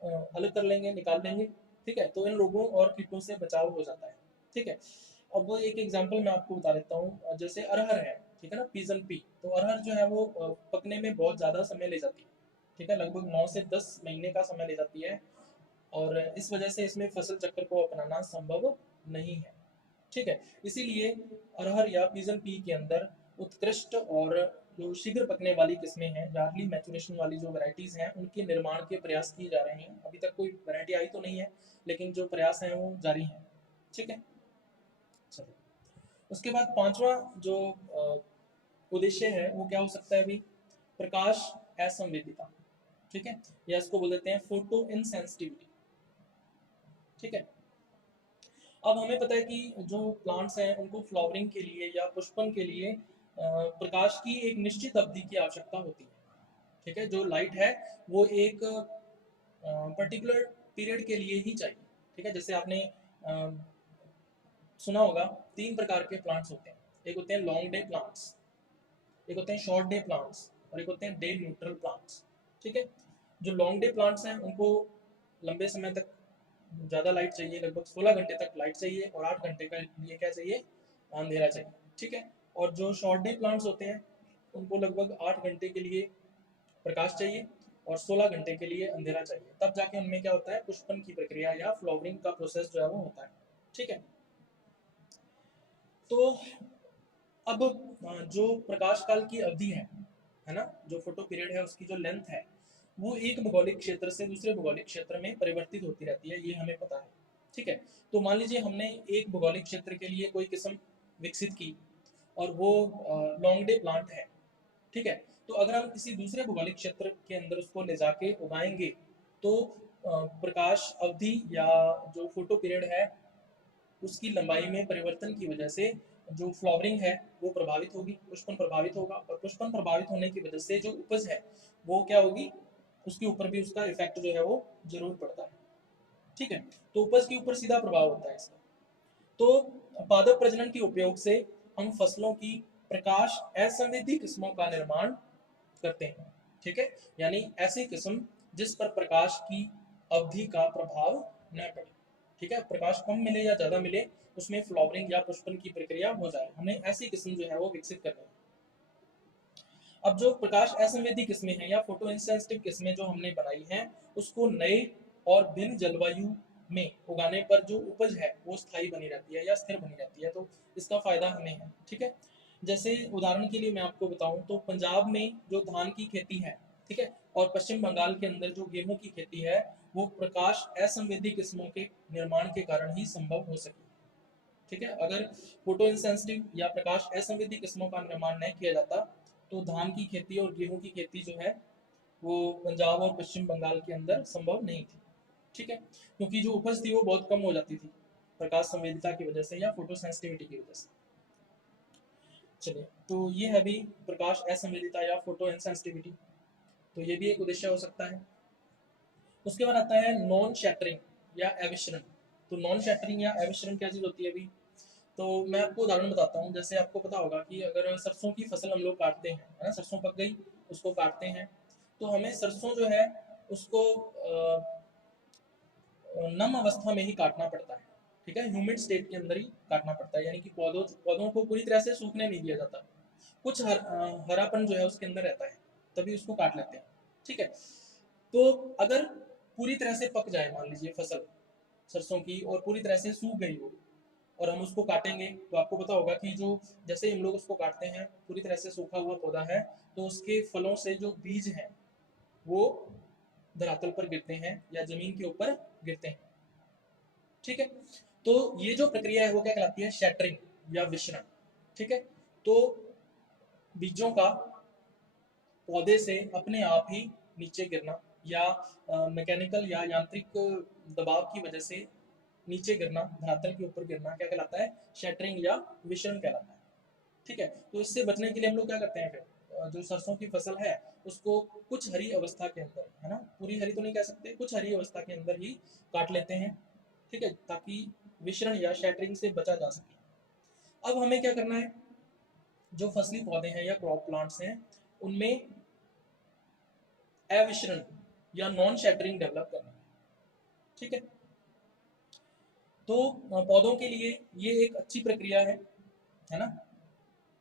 अलग कर लेंगे, निकाल लेंगे। ठीक है, तो इन रोगों और कीटों से बचाव हो जाता है। ठीक है, अब वो एक एग्जांपल मैं आपको बता देता हूँ, जैसे अरहर है, ठीक है ना, पीजन पी। तो अरहर जो है वो पकने में बहुत ज़्यादा समय ले जाती है। ठीक है, लगभग 9 से 10 महीने का समय ले जाती है, और इस वजह से इसमें फसल चक्र को अपनाना संभव नहीं है। ठीक है, इसीलिए अरहर या पीजन पी के अंदर उत्कृष्ट और जो शीघ्र पकने वाली किस्में हैं, अर्ली मैचुरेशन वाली जो वैरायटीज़ हैं, उनके निर्माण के प्रयास किए जा रहे हैं। अभी तक कोई वैरायटी आई तो नहीं है, लेकिन जो प्रयास हैं वो जारी हैं। ठीक है, चलिए, उसके बाद पांचवा जो उद्देश्य है वो क्या हो सकता है अभी, प्रकाश असंवेदिता। ठीक है, या इसको बोल देते हैं फोटो इनसेंसिटिविटी। ठीक है, अब हमें पता है कि जो प्लांट्स हैं उनको फ्लावरिंग के लिए या पुष्पन के लिए प्रकाश की एक निश्चित अवधि की आवश्यकता होती है। ठीक है, जो लाइट है वो एक पर्टिकुलर पीरियड के लिए ही चाहिए। ठीक है, जैसे आपने सुना होगा 3 प्रकार के प्लांट्स होते हैं। एक होते हैं लॉन्ग डे प्लांट्स, एक होते हैं शॉर्ट डे प्लांट्स, और एक होते हैं डे न्यूट्रल प्लांट्स। ठीक है, जो लॉन्ग डे प्लांट्स हैं उनको लंबे समय तक ज़्यादा लाइट चाहिए, लगभग 16 घंटे तक लाइट चाहिए, और 8 घंटे का लिए क्या चाहिए, अंधेरा चाहिए। ठीक है, और जो शॉर्ट डे प्लांट्स होते हैं उनको लगभग 8 घंटे के लिए प्रकाश चाहिए और 16 घंटे के लिए अंधेरा चाहिए। तब जाके उनमें क्या होता है, पुष्पन की प्रक्रिया या फ्लावरिंग का प्रोसेस जो है वो होता है। ठीक है, तो अब जो प्रकाश काल की अवधि है ना, जो फोटो पीरियड है उसकी जो लेंथ है वो एक भौगोलिक क्षेत्र से दूसरे भौगोलिक क्षेत्र में परिवर्तित होती रहती है, ये हमें पता है। ठीक है, तो मान लीजिए हमने एक भौगोलिक क्षेत्र के लिए कोई किस्म विकसित की और वो लॉन्ग डे प्लांट है। ठीक है, तो अगर हम किसी दूसरे भौगोलिक क्षेत्र के अंदर उसको ले जाके उगाएंगे तो प्रकाश अवधि या जो फोटो पीरियड है उसकी लंबाई में परिवर्तन की वजह से जो फ्लावरिंग है वो प्रभावित होगी, पुष्पन प्रभावित होगा, और पुष्पन प्रभावित होने की वजह से जो उपज है वो क्या होगी, उसके ऊपर भी उसका इफेक्ट जो है वो जरूर पड़ता है। ठीक है, तो उपज के ऊपर सीधा प्रभाव होता है इसका। तो पादप प्रजनन के उपयोग से हम फसलों की प्रकाश असंवेदी किस्मों का निर्माण करते हैं। ठीक है, यानी ऐसी किस्म जिस पर प्रकाश की अवधि का प्रभाव न पड़े। ठीक है, प्रकाश कम मिले या ज्यादा मिले उसमें फ्लावरिंग या पुष्पन की प्रक्रिया हो जाए, हमें ऐसी किस्म जो है वो विकसित करनी है। अब जो प्रकाश असंवेदी किस्में हैं या फोटो इंसेंसिटिव किस्में जो हमने बनाई हैं उसको नए और भिन्न जलवायु में उगाने पर जो उपज है वो स्थायी बनी रहती है या स्थिर बनी रहती है, तो इसका फायदा हमें है। ठीक है, जैसे उदाहरण के लिए मैं आपको बताऊं तो पंजाब में जो धान की खेती है, ठीक है, और पश्चिम बंगाल के अंदर जो गेहूं की खेती है, वो प्रकाश असंवेदी किस्मों के निर्माण के कारण ही संभव हो सकी। ठीक है, अगर फोटो इंसेंसिटिव या प्रकाश असंवेदी किस्मों का निर्माण नहीं किया जाता तो धान की खेती और गेहूं की खेती जो है वो पंजाब और पश्चिम बंगाल के अंदर संभव नहीं थी। ठीक है, क्योंकि जो उपज थी वो बहुत कम हो जाती थी प्रकाश संवेदीता की वजह से या फोटो सेंसिटिविटी की वजह से। चलिए, तो ये है भी प्रकाश असंवेदीता या फोटो इनसेंसिटिविटी, तो ये भी एक उद्देश्य हो सकता है। उसके बाद आता है नॉन शैटरिंग या अविश्रण। तो नॉन शैटरिंग या अविश्रण क्या चीज होती है अभी, तो मैं आपको उदाहरण बताता हूँ। जैसे आपको पता होगा कि अगर सरसों की फसल हम लोग काटते हैं, है ना, सरसों पक गई, उसको काटते हैं, तो हमें सरसों जो है उसको नम अवस्था में ही काटना पड़ता है। ठीक है, ह्यूमिड स्टेट के अंदर ही काटना पड़ता है, यानी कि पौधों पौधों को पूरी तरह से सूखने नहीं दिया जाता, कुछ हरापन जो है उसके अंदर रहता है, तभी उसको काट लेते हैं। ठीक है, तो अगर पूरी तरह से पक जाए मान लीजिए फसल सरसों की और पूरी तरह से सूख गई हो और हम उसको काटेंगे, तो आपको पता होगा कि जो जैसे हम लोग उसको काटते हैं पूरी तरह से सूखा हुआ पौधा है, तो उसके फलों से जो बीज हैं वो धरातल पर गिरते हैं या जमीन के ऊपर गिरते हैं। ठीक है, तो ये जो प्रक्रिया है वो क्या कहलाती है, शैटरिंग या विषरण। ठीक है, तो बीजों का पौधे से अपने आप ही नीचे गिरना या मैकेनिकल या यांत्रिक दबाव की वजह से नीचे गिरना, धरातल के ऊपर गिरना क्या कहलाता है, शैटरिंग या विषरण कहलाता है। ठीक है, तो इससे बचने के लिए हम लोग क्या करते हैं फिर, जो सरसों की फसल है उसको कुछ हरी अवस्था के अंदर, है ना, पूरी हरी तो नहीं कह सकते, कुछ हरी अवस्था के अंदर ही काट लेते हैं। ठीक है, ताकि विषरण या शैटरिंग से बचा जा सके। अब हमें क्या करना है, जो फसली पौधे हैं या क्रॉप प्लांट्स हैं उनमें अविषरण या नॉन शैटरिंग डेवलप करना है। ठीक है, तो पौधों के लिए ये एक अच्छी प्रक्रिया है ना,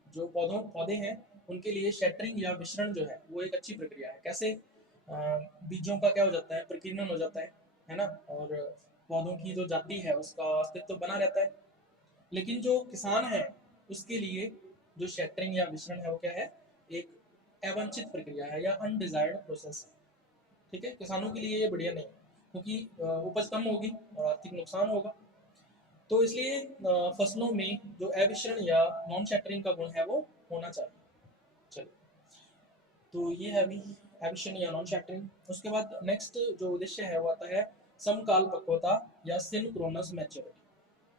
जो पौधे हैं उनके लिए शैटरिंग या विषरण जो है वो एक अच्छी प्रक्रिया है। कैसे, बीजों का क्या हो जाता है, प्रकीर्णन हो जाता है ना, और पौधों की जो जाति है उसका अस्तित्व बना रहता है। लेकिन जो किसान है उसके लिए जो शैटरिंग या विषरण है वो क्या है, एक अवांछित प्रक्रिया है या अनडिजायर्ड प्रोसेस है। ठीक है, किसानों के लिए ये बढ़िया नहीं है, क्योंकि उपज कम होगी और आर्थिक नुकसान होगा। तो इसलिए फसलों में जो अविषरण या नॉन शैटरिंग का गुण है वो होना चाहिए। चलिए, तो ये है अभी एविशन या नॉन शैटरिंग। उसके बाद नेक्स्ट जो उद्देश्य है वो आता है समकाल पक्वता या सिंक्रोनस मैच्योरिटी।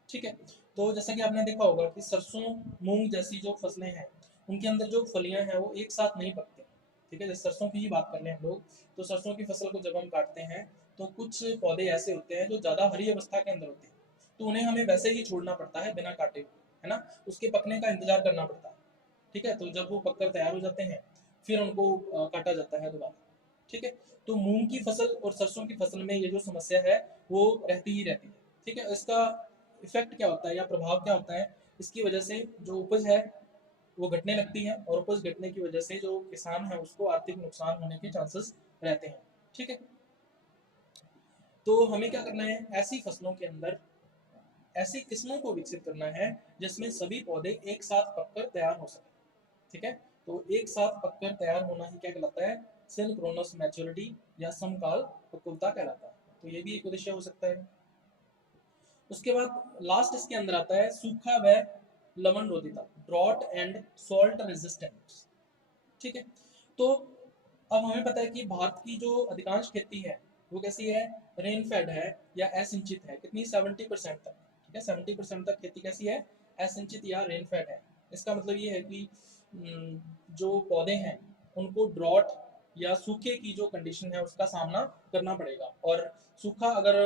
ठीक है, तो जैसा कि आपने देखा होगा कि सरसों मूंग जैसी जो फसलें हैं उनके अंदर जो फलियां हैं वो एक साथ नहीं पकती। ठीक है, जैसे सरसों की ही बात कर लें हम लोग, तो सरसों की फसल को जब हम काटते हैं तो कुछ पौधे ऐसे होते हैं जो ज़्यादा हरी अवस्था के अंदर होते हैं, तो उन्हें हमें वैसे ही छोड़ना पड़ता है बिना काटे हुए, है ना, उसके पकने का इंतजार करना पड़ता है। ठीक है, तो जब वो पककर तैयार हो जाते हैं फिर उनको काटा जाता है दोबारा। ठीक है, तो मूंग की फसल और सरसों की फसल में ये जो समस्या है वो रहती ही रहती है। ठीक है, इसका इफेक्ट क्या होता है या प्रभाव क्या होता है, इसकी वजह से जो उपज है वो घटने लगती है, और उपज घटने की वजह से जो किसान है उसको आर्थिक नुकसान होने के चांसेस रहते हैं। ठीक है, तो हमें क्या करना है, ऐसी फसलों के अंदर ऐसी किस्मों को विकसित करना है जिसमें सभी पौधे एक साथ पककर तैयार हो सके। ठीक है, तो एक साथ पककर तैयार होना ही क्या कहलाता है, सिंक्रोनस मैच्योरिटी या समकाल पक्वता कहलाता है। तो ये भी एक उद्देश्य हो सकता है। उसके बाद लास्ट इसके अंदर आता है सूखा व लवण रोधिता, ड्रॉट एंड सॉल्ट रेजिस्टेंस। ठीक है, तो अब हमें पता है कि भारत की जो अधिकांश खेती है वो कैसी है, रेन फेड है या असिंचित है, कितनी 70% तक। ठीक है, 70% तक खेती कैसी है, असिंचित या रेन फेड है। इसका मतलब ये है कि जो पौधे हैं उनको ड्रॉट या सूखे की जो कंडीशन है उसका सामना करना पड़ेगा, और सूखा अगर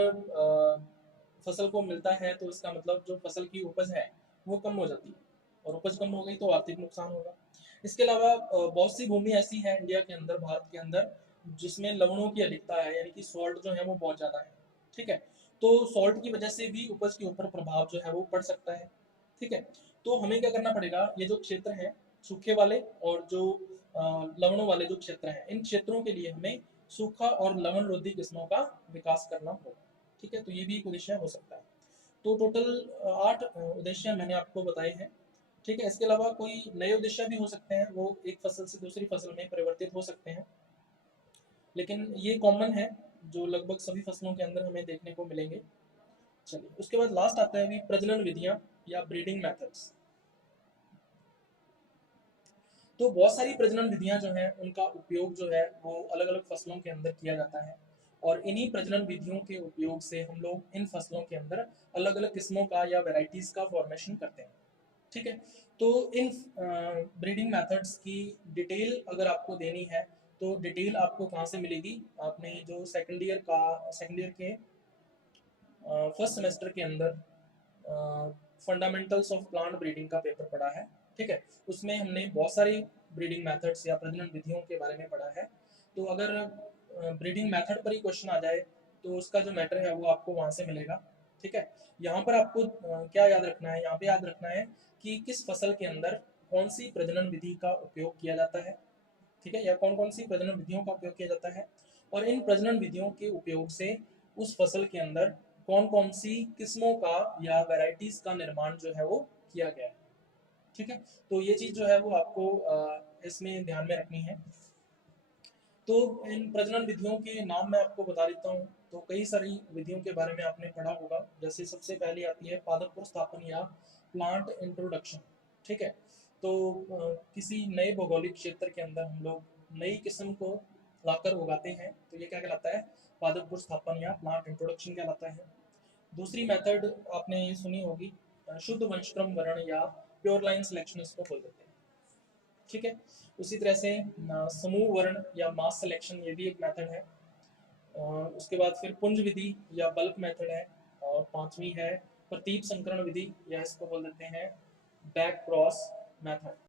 फसल को मिलता है तो इसका मतलब जो फसल की उपज है वो कम हो जाती है, और उपज कम हो गई तो आर्थिक नुकसान होगा। इसके अलावा बहुत सी भूमि ऐसी है इंडिया के अंदर, भारत के अंदर, जिसमें लवणों की अधिकता है, यानी कि सॉल्ट जो है वो बहुत ज़्यादा है। ठीक है, तो सॉल्ट की वजह से भी उपज के ऊपर प्रभाव जो है वो पड़ सकता है। ठीक है, तो हमें क्या करना पड़ेगा, ये जो क्षेत्र है सूखे वाले और जो लवणों वाले जो क्षेत्र हैं, इन क्षेत्रों के लिए हमें सूखा और लवण रोधी किस्मों का विकास करना होगा। ठीक है, तो ये भी एक उद्देश्य हो सकता है। तो टोटल 8 उद्देश्य मैंने आपको बताए हैं। ठीक है। इसके अलावा कोई नए उद्देश्य भी हो सकते हैं, वो एक फसल से दूसरी फसल में परिवर्तित हो सकते हैं, लेकिन ये कॉमन है जो लगभग सभी फसलों के अंदर हमें देखने को मिलेंगे। चलिए, उसके बाद लास्ट आता है अभी प्रजनन विधियां या ब्रीडिंग मेथड्स। तो बहुत सारी प्रजनन विधियां जो हैं उनका उपयोग जो है वो अलग अलग फसलों के अंदर किया जाता है, और इन्हीं प्रजनन विधियों के उपयोग से हम लोग इन फसलों के अंदर अलग अलग किस्मों का या वेराइटीज का फॉर्मेशन करते हैं। ठीक है। तो इन ब्रीडिंग मेथड्स की डिटेल अगर आपको देनी है तो डिटेल आपको कहाँ से मिलेगी? आपने जो सेकेंड ईयर के फर्स्ट सेमेस्टर के अंदर फंडामेंटल्स ऑफ प्लांट ब्रीडिंग का पेपर पढ़ा है। ठीक है। उसमें हमने बहुत सारी ब्रीडिंग मेथड्स या प्रजनन विधियों के बारे में पढ़ा है। तो अगर ब्रीडिंग मेथड पर ही क्वेश्चन आ जाए तो उसका जो मैटर है वो आपको वहाँ से मिलेगा। ठीक है। यहाँ पर आपको क्या याद रखना है? यहाँ पे याद रखना है कि किस फसल के अंदर कौन सी प्रजनन विधि का उपयोग किया जाता है। ठीक है, या कौन कौन सी प्रजनन विधियों का उपयोग किया जाता है, और इन प्रजनन विधियों के उपयोग से उस फसल के अंदर कौन कौन सी किस्मों का या वैरायटीज का निर्माण जो है वो किया गया है। ठीक है। तो ये चीज जो है वो आपको इसमें ध्यान में रखनी है। तो इन प्रजनन विधियों के नाम मैं आपको बता देता हूँ। तो कई सारी विधियों के बारे में आपने पढ़ा होगा, जैसे सबसे पहले आती है पादप पुनर्स्थापन या प्लांट इंट्रोडक्शन। ठीक है। तो किसी नए भौगोलिक क्षेत्र के अंदर हम लोग नई किस्म को लाकर उगाते हैं, तो ये क्या कहलाता है? पादप पुनर्स्थापन या प्लांट इंट्रोडक्शन कहलाता है। दूसरी मेथड आपने सुनी होगी, शुद्ध वंशक्रम वर्ण या प्योर लाइन सिलेक्शन इसको बोल देते हैं। ठीक है। उसी तरह से समूह वर्ण या मास सिलेक्शन, ये भी एक मेथड है। उसके बाद फिर पुंज विधि या बल्क मेथड है। और पांचवी है प्रतीप संकरण विधि, या इसको बोल देते हैं बैक क्रॉस मेथड।